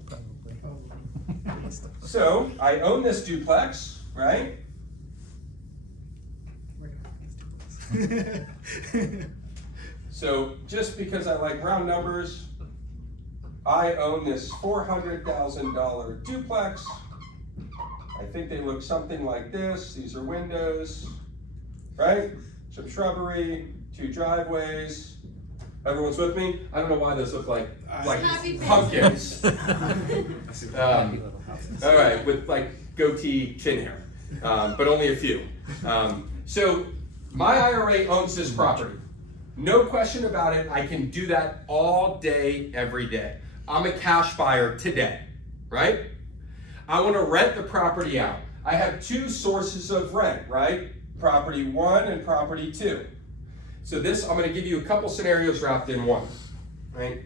Probably. So I own this duplex, right? We're gonna have these So just because I like round numbers, I own this $400,000 duplex. I think they look something like this. These are windows, right? Some shrubbery, 2 driveways. Everyone's with me? I don't know why those look like Happy face. pumpkins. All right, with like goatee chin hair, but only a few. So my IRA owns this property. No question about it, I can do that all day, every day. I'm a cash buyer today, right? I want to rent the property out. I have 2 sources of rent, right? Property 1 and property 2. So this, I'm going to give you a couple scenarios wrapped in one, right?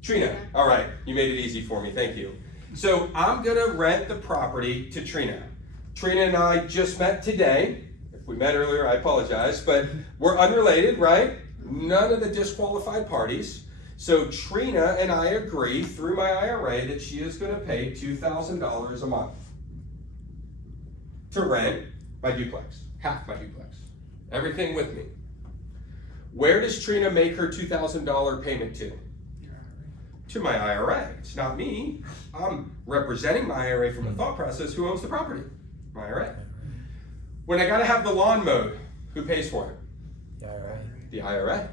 Trina, all right, you made it easy for me, thank you. So I'm going to rent the property to Trina. Trina and I just met today. If we met earlier, I apologize, but we're unrelated, right? None of the disqualified parties. So Trina and I agree through my IRA that she is going to pay $2,000 a month to rent my duplex, half my duplex, everything with me. Where does Trina make her $2,000 payment to? To my IRA. It's not me. I'm representing my IRA from the thought process. Who owns the property? My IRA. When I gotta have the lawn mowed, who pays for it? The IRA. The IRA.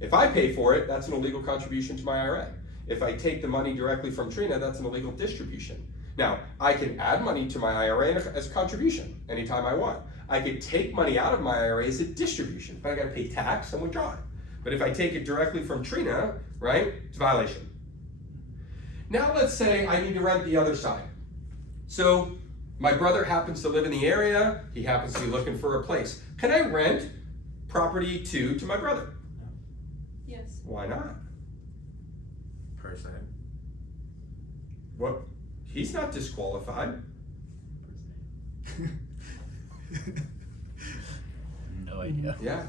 If I pay for it, that's an illegal contribution to my IRA. If I take the money directly from Trina, that's an illegal distribution. Now, I can add money to my IRA as a contribution anytime I want. I could take money out of my IRA as a distribution, but I gotta pay tax and withdraw it. But if I take it directly from Trina, right, it's a violation. Now let's say I need to rent the other side. So my brother happens to live in the area, he happens to be looking for a place. Can I rent property 2 to my brother? Yes. Why not? Per se. What? He's not disqualified. No idea. Yeah.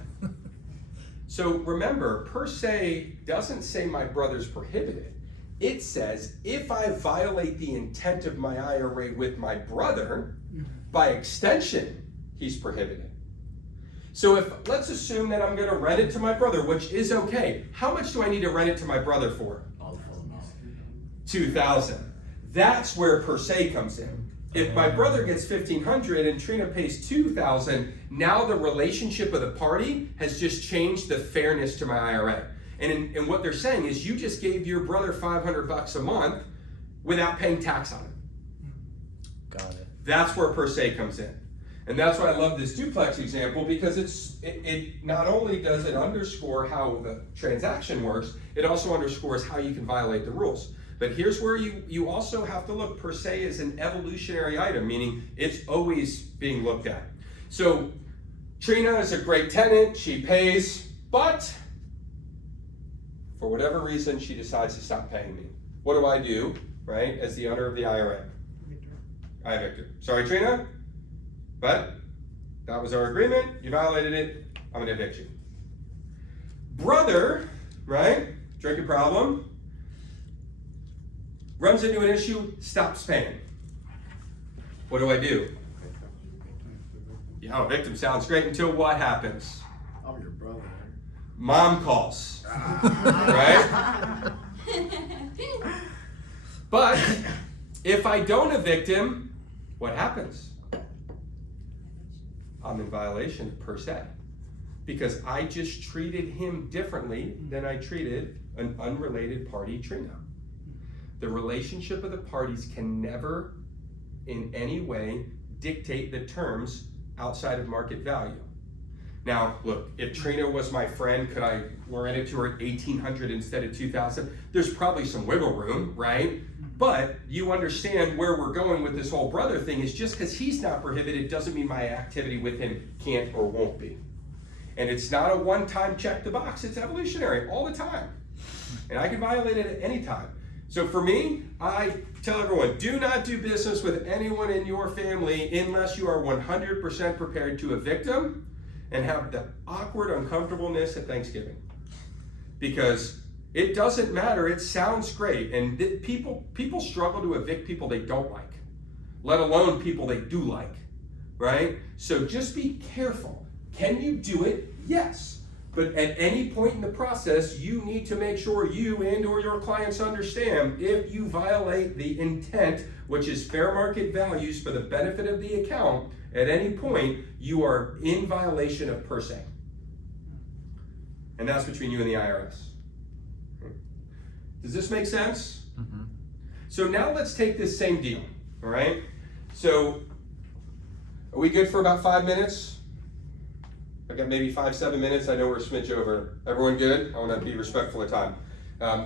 So remember, per se doesn't say my brother's prohibited. It says if I violate the intent of my IRA with my brother, by extension, he's prohibited. So if, let's assume that I'm gonna rent it to my brother, which is okay. How much do I need to rent it to my brother for? All full amount. 2,000. That's where per se comes in. If my brother gets 1,500 and Trina pays 2,000, now the relationship of the party has just changed the fairness to my IRA. And what they're saying is you just gave your brother $500 a month without paying tax on it. Got it. That's where per se comes in. And that's why I love this duplex example, because it not only does it underscore how the transaction works, it also underscores how you can violate the rules. But here's where you also have to look. Per se is an evolutionary item, meaning it's always being looked at. So Trina is a great tenant, she pays, but for whatever reason, she decides to stop paying me. What do? Right, as the owner of the IRA? I evict her. Sorry, Trina, but that was our agreement. You violated it. I'm gonna evict you. Brother, right? Drinking problem. Runs into an issue, stops paying. What do? Yeah, victim sounds great until what happens? I'm your brother. Mom calls, right? But if I don't evict him, what happens? I'm in violation per se, because I just treated him differently than I treated an unrelated party, Trina. The relationship of the parties can never in any way dictate the terms outside of market value. Now, look, if Trina was my friend, could I rent it to her at $1,800 instead of $2,000? There's probably some wiggle room, right? But you understand where we're going with this whole brother thing is just because he's not prohibited doesn't mean my activity with him can't or won't be. And it's not a one-time check the box, it's evolutionary all the time. And I can violate it at any time. So for me, I tell everyone, do not do business with anyone in your family unless you are 100% prepared to evict them and have the awkward uncomfortableness at Thanksgiving. Because it doesn't matter, it sounds great, and people struggle to evict people they don't like, let alone people they do like, right? So just be careful. Can you do it? Yes. But at any point in the process, you need to make sure you and or your clients understand if you violate the intent, which is fair market values for the benefit of the account, at any point, you are in violation of per se. And that's between you and the IRS. Does this make sense? Mm-hmm. So now let's take this same deal, all right? So, are we good for about 5 minutes? I got maybe 5-7 minutes. I know we're a smidge over. Everyone good? I want to be respectful of time.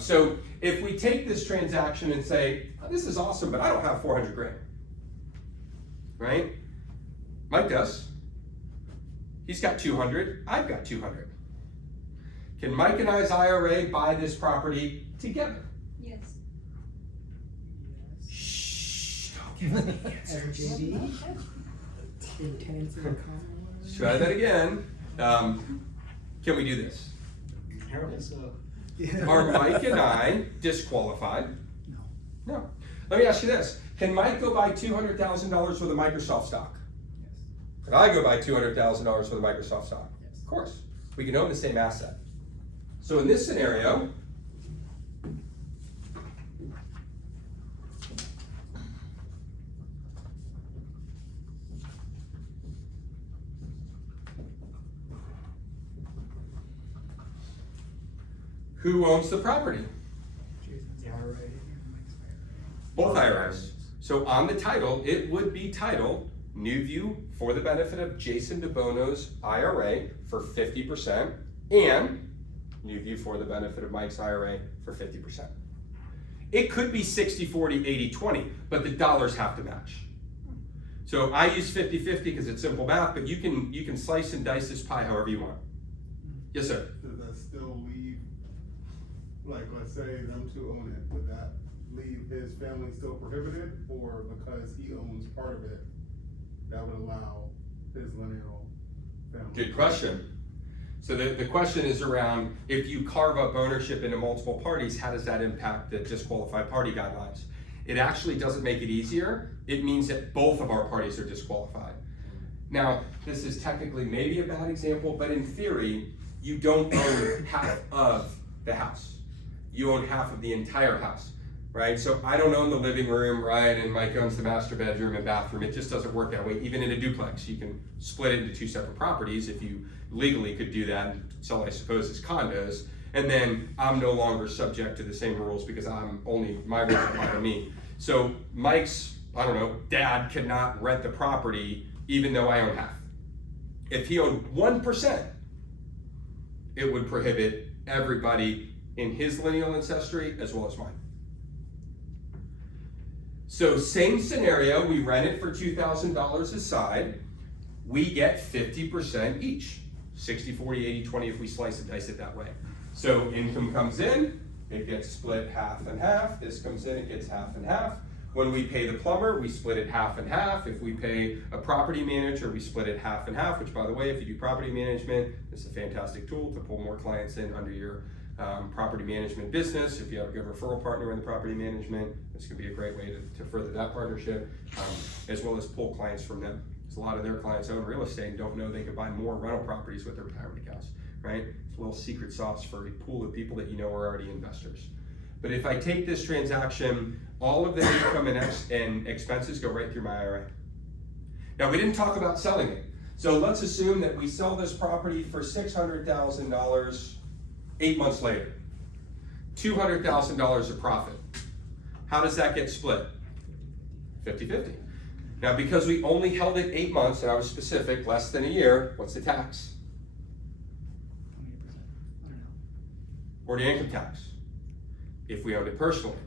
So if we take this transaction and say, oh, this is awesome, but I don't have 400 grand, right? Mike does. He's got 200. I've got 200. Can Mike and I's IRA buy this property together? Yes. Shh, don't give me the As a answers. JV, in tenancy in common. Try that again. Can we do this? Apparently so. Yeah. Are Mike and I disqualified? No. No. Let me ask you this. Can Mike go buy $200,000 worth of Microsoft stock? Yes. Can I go buy $200,000 worth of Microsoft stock? Yes. Of course. We can own the same asset. So in this scenario, who owns the property? Jason's IRA and Mike's IRA. Both IRAs. So on the title, it would be titled Newview for the benefit of Jason DeBono's IRA for 50% and Newview for the benefit of Mike's IRA for 50%. It could be 60-40, 80-20, but the dollars have to match. So I use 50-50 because it's simple math, but you can slice and dice this pie however you want. Yes, sir. Does that still leave, like, let's say them two own it, would that leave his family still prohibited? Or because he owns part of it, that would allow his lineal family? Good question. So the question is around, if you carve up ownership into multiple parties, how does that impact the disqualified party guidelines? It actually doesn't make it easier. It means that both of our parties are disqualified. Now, this is technically maybe a bad example, but in theory, you don't own half of the house. You own half of the entire house, right? So I don't own the living room, right? And Mike owns the master bedroom and bathroom. It just doesn't work that way. Even in a duplex, you can split it into two separate properties if you legally could do that and sell, I suppose, as condos. And then I'm no longer subject to the same rules because my rules apply to me. So Mike's, I don't know, dad cannot rent the property even though I own half. If he owned 1%, it would prohibit everybody in his lineal ancestry as well as mine. So same scenario, we rent it for $2,000 a side, we get 50% each. 60, 40, 80, 20 if we slice and dice it that way. So income comes in, it gets split half and half. This comes in, it gets half and half. When we pay the plumber, we split it half and half. If we pay a property manager, we split it half and half, which by the way, if you do property management, it's a fantastic tool to pull more clients in under your property management business. If you have a good referral partner in the property management, this could be a great way to further that partnership, as well as pull clients from them. Because a lot of their clients own real estate and don't know they could buy more rental properties with their retirement accounts, right? It's a little secret sauce for a pool of people that you know are already investors. But if I take this transaction, all of the income and expenses go right through my IRA. Now, we didn't talk about selling it. So let's assume that we sell this property for $600,000 8 months later. $200,000 of profit. How does that get split? 50-50. Now, because we only held it 8 months, and I was specific, less than a year, what's the tax? 20%. I don't know. Or the income tax? If we owned it personally.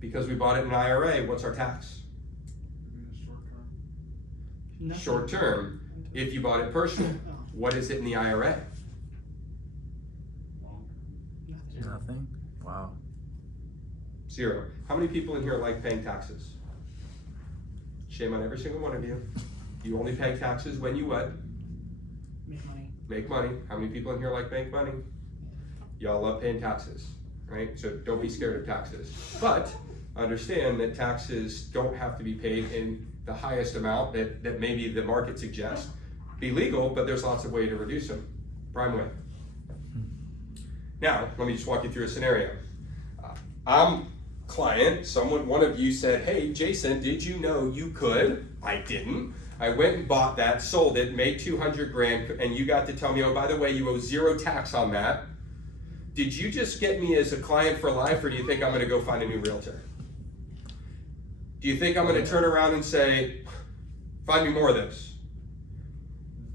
Because we bought it in an IRA, what's our tax? Nothing. Short term. If you bought it personally, Oh, what is it in the IRA? nothing. Nothing? Wow. 0. How many people in here like paying taxes? Shame on every single one of you. You only pay taxes when you what? Make money. Make money. How many people in here like make money? Y'all love paying taxes, right? So don't be scared of taxes. But understand that taxes don't have to be paid in the highest amount that maybe the market suggests. Be legal, but there's lots of ways to reduce them. Prime way. Now, let me just walk you through a scenario. I'm client, one of you said, hey, Jason, did you know you could? I didn't. I went and bought that, sold it, made 200 grand, and you got to tell me, oh, by the way, you owe 0 tax on that. Did you just get me as a client for life, or do you think I'm gonna go find a new realtor? Do you think I'm gonna turn around and say, find me more of this?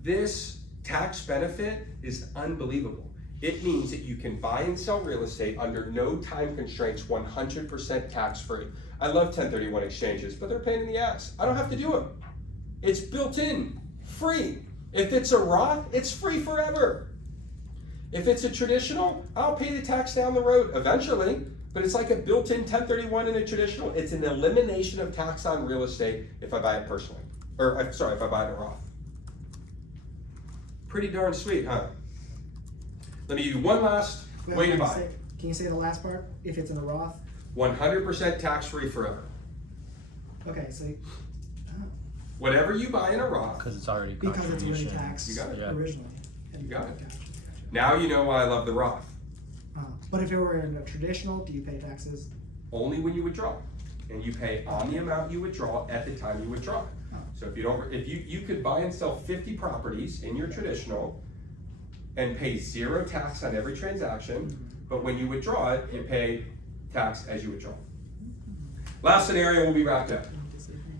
This tax benefit is unbelievable. It means that you can buy and sell real estate under no time constraints, 100% tax-free. I love 1031 exchanges, but they're a pain in the ass. I don't have to do them. It's built in, free. If it's a Roth, it's free forever. If it's a traditional, I'll pay the tax down the road eventually, but it's like a built-in 1031 in a traditional. It's an elimination of tax on real estate if I buy it personally. Or, if I buy it in a Roth. Pretty darn sweet, huh? Let me give you one last way to buy. Can you say the last part? If it's in a Roth? 100% tax-free forever. Okay, so Whatever you buy in a Roth, Because it's already because it's already contribution. taxed You got it. Yeah. originally. You got it. Gotcha. now you know why I love the Roth. But if it were in a traditional, do you pay taxes? Only when you withdraw. And you pay on the amount you withdraw at the time you withdraw. So if you could buy and sell 50 properties in your traditional and pay 0 tax on every transaction, but when you withdraw it, you pay tax as you withdraw. Last scenario will be wrapped up.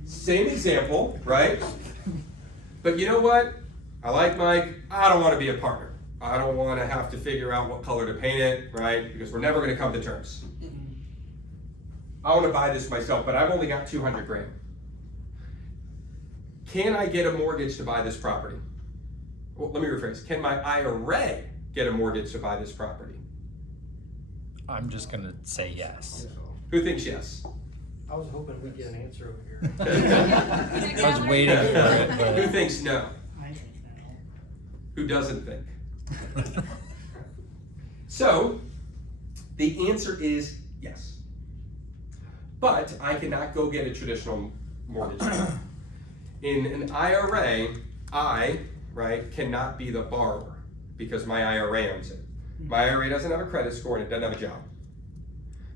Same example, right? But you know what? I like Mike. I don't want to be a partner. I don't want to have to figure out what color to paint it, right? Because we're never going to come to terms. I want to buy this myself, but I've only got 200 grand. Can I get a mortgage to buy this property? Well, let me rephrase. Can my IRA get a mortgage to buy this property? I'm just gonna say yes. Who thinks yes? I was hoping we'd get an answer over here. I was waiting for it, Who but thinks no? I think no. Who doesn't think? So, the answer is yes. But I cannot go get a traditional mortgage. In an IRA, I, cannot be the borrower because my IRA owns it. My IRA doesn't have a credit score and it doesn't have a job.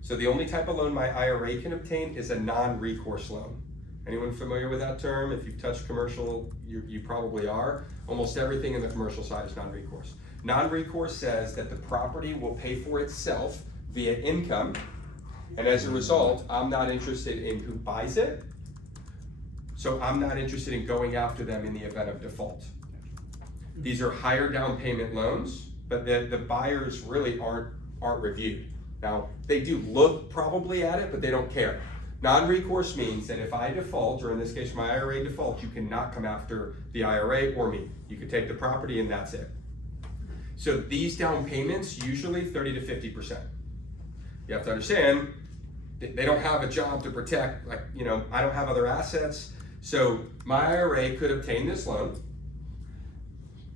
So the only type of loan my IRA can obtain is a non-recourse loan. Anyone familiar with that term? If you've touched commercial, you probably are. Almost everything in the commercial side is non-recourse. Non-recourse says that the property will pay for itself via income, and as a result, I'm not interested in who buys it, so I'm not interested in going after them in the event of default. These are higher down payment loans, but the buyers really aren't reviewed. Now, they do look probably at it, but they don't care. Non-recourse means that if I default, or in this case my IRA defaults, you cannot come after the IRA or me. You can take the property and that's it. So these down payments, usually 30 to 50%. You have to understand, they don't have a job to protect, like, you know, I don't have other assets. So my IRA could obtain this loan.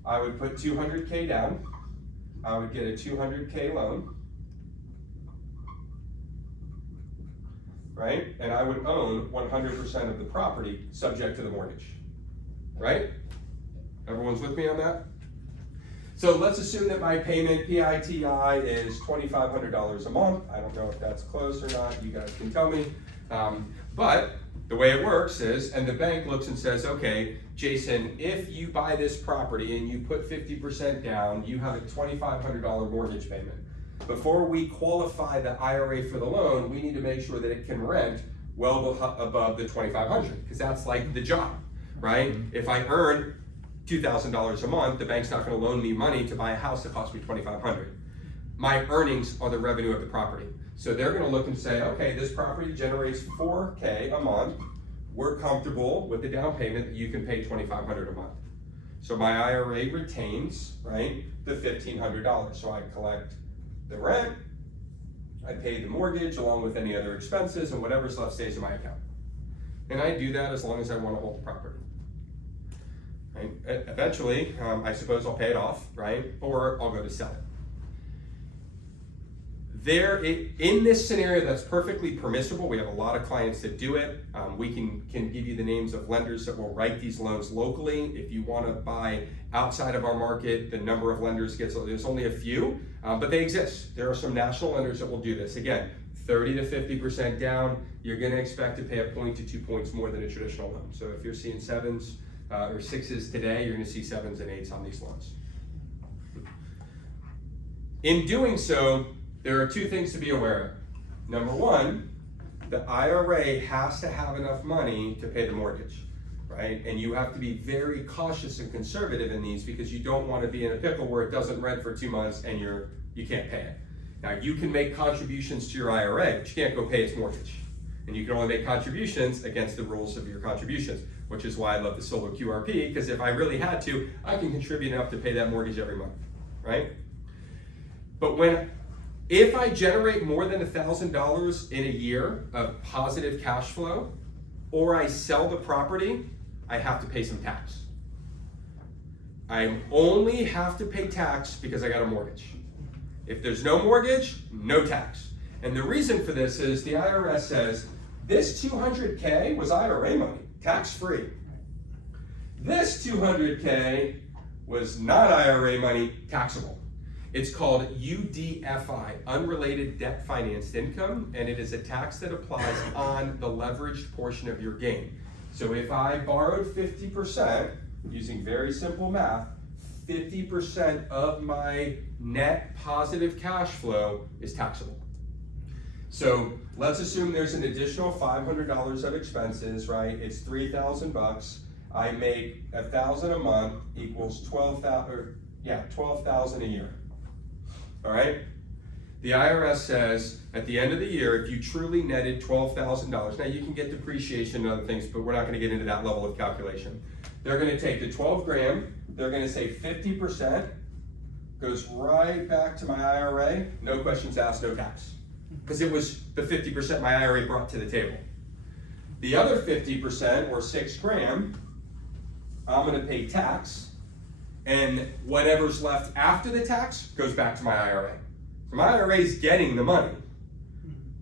I would put 200K down. I would get a 200K loan. Right? And I would own 100% of the property subject to the mortgage. Right? Everyone's with me on that? So let's assume that my payment, PITI, is $2,500 a month. I don't know if that's close or not, you guys can tell me. But the way it works is, and the bank looks and says, okay, Jason, if you buy this property and you put 50% down, you have a $2,500 mortgage payment. Before we qualify the IRA for the loan, we need to make sure that it can rent well above the $2,500, because that's like the job, right? If I earn $2,000 a month, the bank's not gonna loan me money to buy a house that costs me $2,500. My earnings are the revenue of the property. So they're gonna look and say, okay, this property generates $4K a month. We're comfortable with the down payment that you can pay $2,500 a month. So my IRA retains, right, the $1,500. So I collect the rent, I pay the mortgage along with any other expenses, and whatever's left stays in my account. And I do that as long as I wanna hold the property. Right? Eventually, I suppose I'll pay it off, right? Or I'll go to sell it. In this scenario, that's perfectly permissible. We have a lot of clients that do it. We can give you the names of lenders that will write these loans locally. If you want to buy outside of our market, the number of lenders there's only a few, but they exist. There are some national lenders that will do this. Again, 30 to 50% down, you're going to expect to pay a point to 2 points more than a traditional loan. So if you're seeing 7s or 6s today, you're going to see 7s and 8s on these loans. In doing so, there are two things to be aware of. Number one, the IRA has to have enough money to pay the mortgage, right? And you have to be very cautious and conservative in these, because you don't want to be in a pickle where it doesn't rent for 2 months and you can't pay it. Now, you can make contributions to your IRA, but you can't go pay its mortgage. And you can only make contributions against the rules of your contributions, which is why I love the solo QRP, because if I really had to, I can contribute enough to pay that mortgage every month, right? But if I generate more than $1,000 in a year of positive cash flow, or I sell the property, I have to pay some tax. I only have to pay tax because I got a mortgage. If there's no mortgage, no tax. And the reason for this is the IRS says, this $200K was IRA money, tax-free. This $200K was not IRA money, taxable. It's called UDFI, Unrelated Debt Financed Income, and it is a tax that applies on the leveraged portion of your gain. So if I borrowed 50%, using very simple math, 50% of my net positive cash flow is taxable. So let's assume there's an additional $500 of expenses, right? It's $3,000. I make $1,000 a month equals $12,000 a year. All right? The IRS says at the end of the year, if you truly netted $12,000, now you can get depreciation and other things, but we're not going to get into that level of calculation. They're going to take the 12 grand, they're going to say 50% goes right back to my IRA, no questions asked, no tax. Because it was the 50% my IRA brought to the table. The other 50%, or 6 grand, I'm going to pay tax, and whatever's left after the tax goes back to my IRA. So my IRA is getting the money,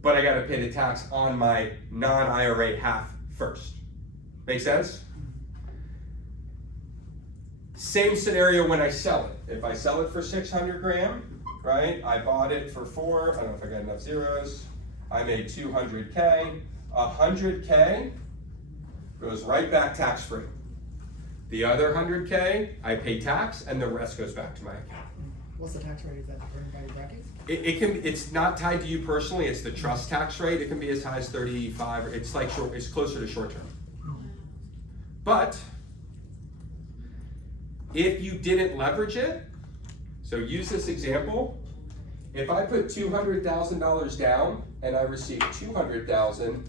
but I got to pay the tax on my non-IRA half first. Make sense? Same scenario when I sell it. If I sell it for 600 grand, right? I bought it for 4, I don't know if I got enough zeros. I made 200K. 100K goes right back tax-free. The other 100K, I pay tax, and the rest goes back to my account. What's the tax rate? Is that determined by your bracket? It's not tied to you personally. It's the trust tax rate. It can be as high as 35. It's like it's closer to short term. But if you didn't leverage it, so use this example. If I put $200,000 down and I receive $200,000,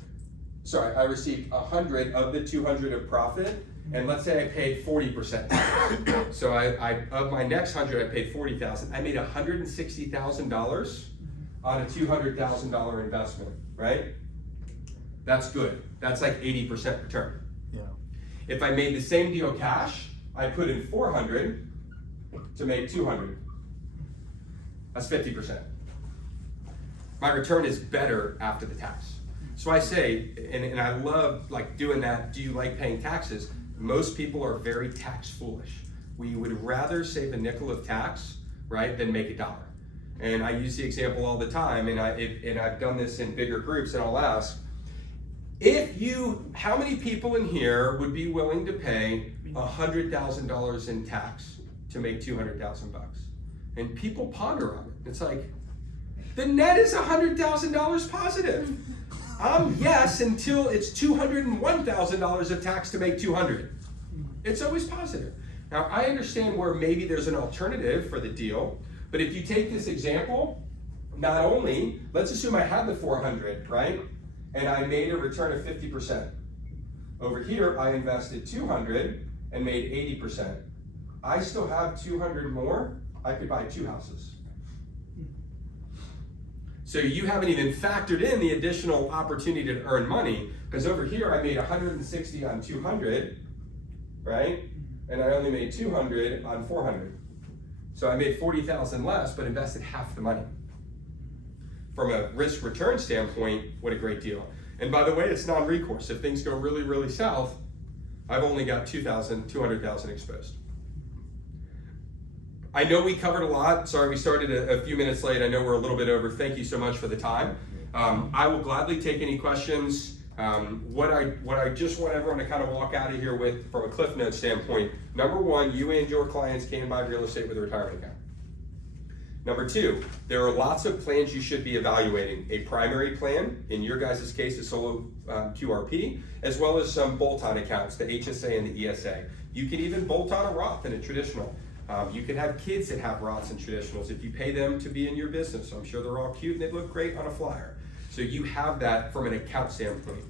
sorry, I received 100 of the 200 of profit, and let's say I paid 40%. So I of my next 100, I paid 40,000. I made $160,000 on a $200,000 investment, right? That's good. That's like 80% return. Yeah. If I made the same deal cash, I put in 400 to make 200. That's 50%. My return is better after the tax. So I say, and I love like doing that, do you like paying taxes? Most people are very tax foolish. We would rather save a nickel of tax, right, than make $1. And I use the example all the time, and I've done this in bigger groups, and I'll ask, how many people in here would be willing to pay $100,000 in tax to make $200,000 bucks? And people ponder on it. It's like, the net is $100,000 positive. Yes, until it's $201,000 of tax to make 200. It's always positive. Now, I understand where maybe there's an alternative for the deal, but if you take this example, not only, let's assume I had the 400, right? And I made a return of 50%. Over here, I invested 200 and made 80%. I still have 200 more. I could buy 2 houses. So you haven't even factored in the additional opportunity to earn money, because over here I made 160 on 200, right? And I only made 200 on 400. So I made 40,000 less, but invested half the money. From a risk return standpoint, what a great deal. And by the way, it's non-recourse. If things go really, really south, I've only got 200,000 exposed. I know we covered a lot. Sorry, we started a few minutes late. I know we're a little bit over. Thank you so much for the time. I will gladly take any questions. What I just want everyone to kind of walk out of here with from a Cliff Note standpoint, number one, you and your clients can buy real estate with a retirement account. Number two, there are lots of plans you should be evaluating. A primary plan, in your guys' case, a solo QRP, as well as some bolt-on accounts, the HSA and the ESA. You can even bolt on a Roth and a traditional. You can have kids that have Roths and traditionals if you pay them to be in your business. So I'm sure they're all cute and they look great on a flyer. So you have that from an account standpoint.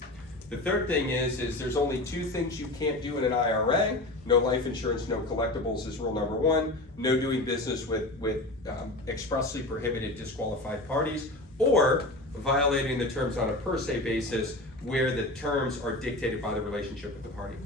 The third thing is there's only 2 things you can't do in an IRA. No life insurance, no collectibles is rule number 1. No doing business with expressly prohibited disqualified parties, or violating the terms on a per se basis where the terms are dictated by the relationship with the party.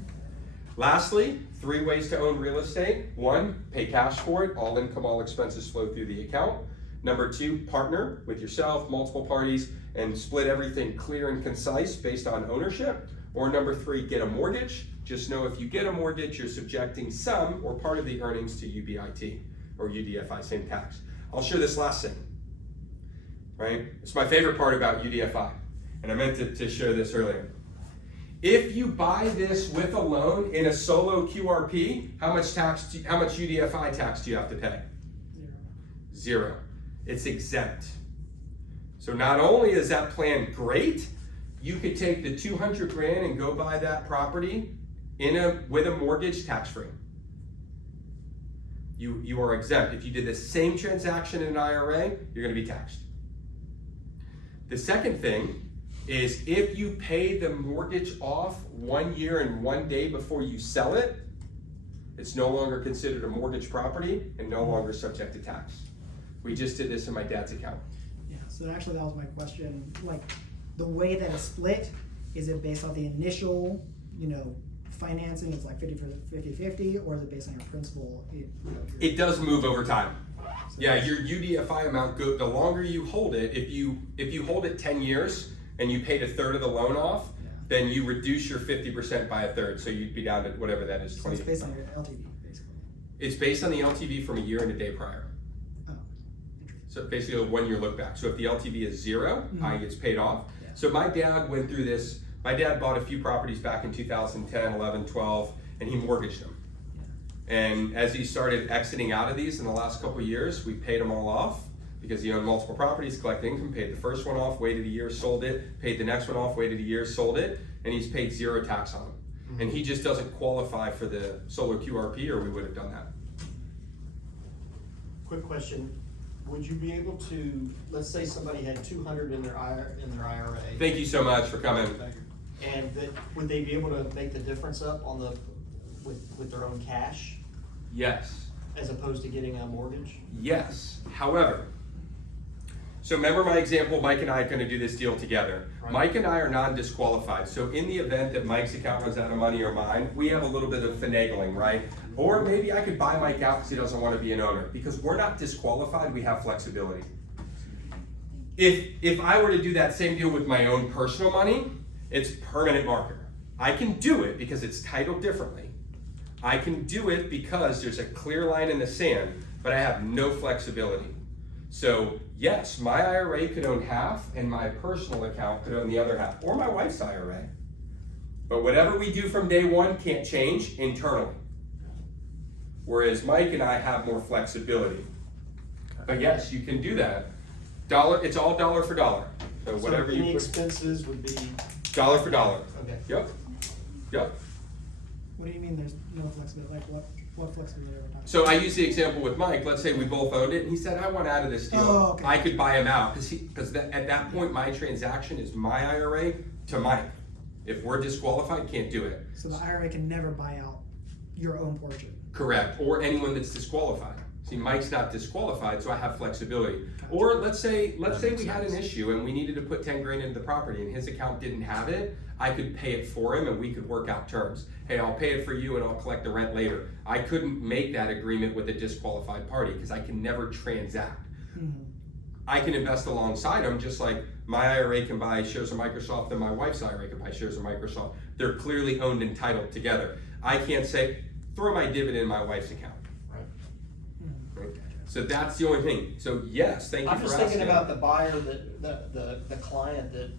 Lastly, 3 ways to own real estate. 1, pay cash for it. All income, all expenses flow through the account. Number 2, partner with yourself, multiple parties, and split everything clear and concise based on ownership. Or number 3, get a mortgage. Just know if you get a mortgage, you're subjecting some or part of the earnings to UBIT or UDFI, same tax. I'll share this last thing, right? It's my favorite part about UDFI, and I meant to share this earlier. If you buy this with a loan in a solo QRP, how much UDFI tax do you have to pay? 0. It's exempt. So not only is that plan great, you could take the 200 grand and go buy that property with a mortgage tax-free. You are exempt. If you did the same transaction in an IRA, you're going to be taxed. The second thing is if you pay the mortgage off 1 year and 1 day before you sell it, it's no longer considered a mortgage property and no longer subject to tax. We just did this in my dad's account. Yeah, so actually that was my question. Like, the way that it's split, is it based on the initial, financing, it's like 50-50, or is it based on your principal? It does move over time. Yeah, your UDFI amount, the longer you hold it, if you hold it 10 years and you paid 1/3 of the loan off, then you reduce your 50% by 1/3, so you'd be down to whatever that is, 20. So it's based on your LTV, basically. It's based on the LTV from a year and a day prior. Oh, interesting. So basically a 1-year look back. So if the LTV is 0, i.e. it's paid off. Yeah. So my dad went through this. My dad bought a few properties back in 2010, 11, 12, and he mortgaged them. And as he started exiting out of these in the last couple of years, we paid them all off because he owned multiple properties, collected income, paid the first one off, waited a year, sold it, paid the next one off, waited a year, sold it, and he's paid 0 tax on them. Mm-hmm. And he just doesn't qualify for the solo QRP, or we would have done that. Quick question, would you be able to, let's say somebody had 200 in their IRA. Thank you so much for coming. Thank you. And that, would they be able to make the difference up on the, with their own cash, Yes. as opposed to getting a mortgage? Yes, however, so remember my example, Mike and I are gonna do this deal together. Right. Mike and I are non-disqualified, so in the event that Mike's account runs out of money or mine, we have a little bit of finagling, right? Or maybe I could buy Mike out because he doesn't wanna be an owner. Because we're not disqualified, we have flexibility. If I were to do that same deal with my own personal money, it's permanent marker. I can do it because it's titled differently. I can do it because there's a clear line in the sand, but I have no flexibility. So yes, my IRA could own half and my personal account could own the other half, or my wife's IRA. But whatever we do from day one can't change internally. Whereas Mike and I have more flexibility. But yes, you can do that. It's all dollar for dollar. So whatever any you put, expenses would be, dollar for dollar. okay. Yep, yep. What do you mean there's no flexibility? Like what flexibility are we talking? So I use the example with Mike. Let's say we both owned it, and he said, "I want out of this deal." Oh, okay. I could buy him out because at that point, my transaction is my IRA to Mike. If we're disqualified, can't do it. So the IRA can never buy out your own portion. Correct, or anyone that's disqualified. See, Mike's not disqualified, so I have flexibility. Or let's say we had an issue and we needed to put 10 grand into the property and his account didn't have it, I could pay it for him and we could work out terms. Hey, I'll pay it for you and I'll collect the rent later. I couldn't make that agreement with a disqualified party because I can never transact. Mm-hmm. I can invest alongside them, just like my IRA can buy shares of Microsoft and my wife's IRA can buy shares of Microsoft. They're clearly owned and titled together. I can't say, throw my dividend in my wife's account. Right? So that's the only thing. So yes, thank you I'm for just asking. thinking about the buyer that, the client that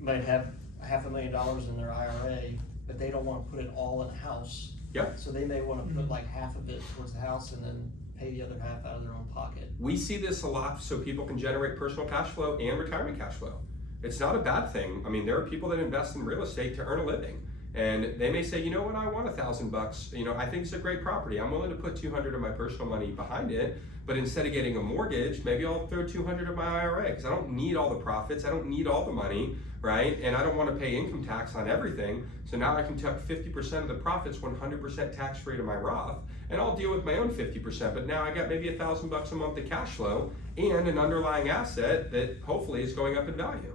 might have $500,000 in their IRA, but they don't wanna put it all in a house. Yep. So they may wanna put like half of it towards the house and then pay the other half out of their own pocket. We see this a lot so people can generate personal cash flow and retirement cash flow. It's not a bad thing. I mean, there are people that invest in real estate to earn a living. And they may say, you know what, I want $1,000. You know, I think it's a great property. I'm willing to put 200 of my personal money behind it. But instead of getting a mortgage, maybe I'll throw 200 of my IRA because I don't need all the profits. I don't need all the money, right? And I don't want to pay income tax on everything. So now I can tuck 50% of the profits, 100% tax free to my Roth, and I'll deal with my own 50%. But now I got maybe $1,000 a month of cash flow and an underlying asset that hopefully is going up in value.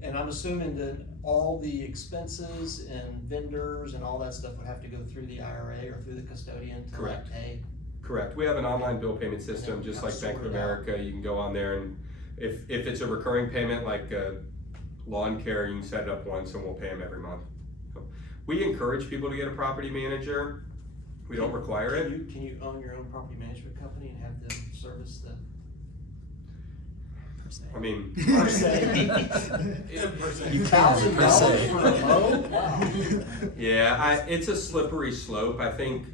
And I'm assuming that all the expenses and vendors and all that stuff would have to go through the IRA or through the custodian to Correct. like pay. Correct. We have an online bill payment system, just like Bank of America. You can go on there and if it's a recurring payment like lawn care, you can set it up once and we'll pay them every month. So we encourage people to get a property manager. We don't require it. Can you own your own property management company and have them service the? Per se. I mean, Per se. You can, per se. $1,000 for a mow? Wow. yeah, it's a slippery slope. I think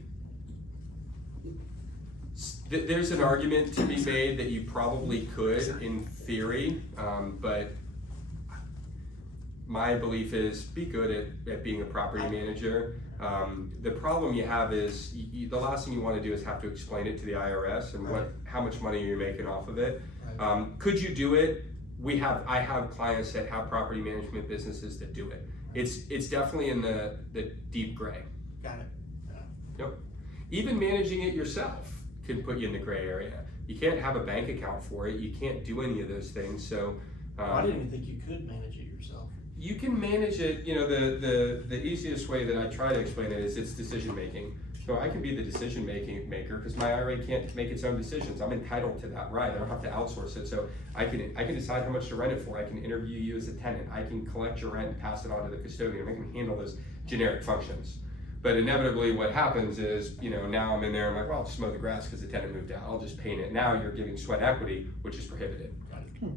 there's an argument to be made that you probably could in theory, but my belief is be good at being a property manager. The problem you have is the last thing you want to do is have to explain it to the IRS and how much money you're making off of it. Could you do it? I have clients that have property management businesses that do it. It's definitely in the deep gray. Got it. Yep. Even managing it yourself can put you in the gray area. You can't have a bank account for it. You can't do any of those things. So I didn't even think you could manage it yourself. you can manage it. You know, the easiest way that I try to explain it is it's decision making. So I can be the decision maker because my IRA can't make its own decisions. I'm entitled to that right. I don't have to outsource it. So I can decide how much to rent it for. I can interview you as a tenant. I can collect your rent and pass it on to the custodian. I can handle those generic functions. But inevitably what happens is, you know, now I'm in there, I'm like, well, I'll just mow the grass because the tenant moved out. I'll just paint it. Now you're giving sweat equity, which is prohibited. Got it.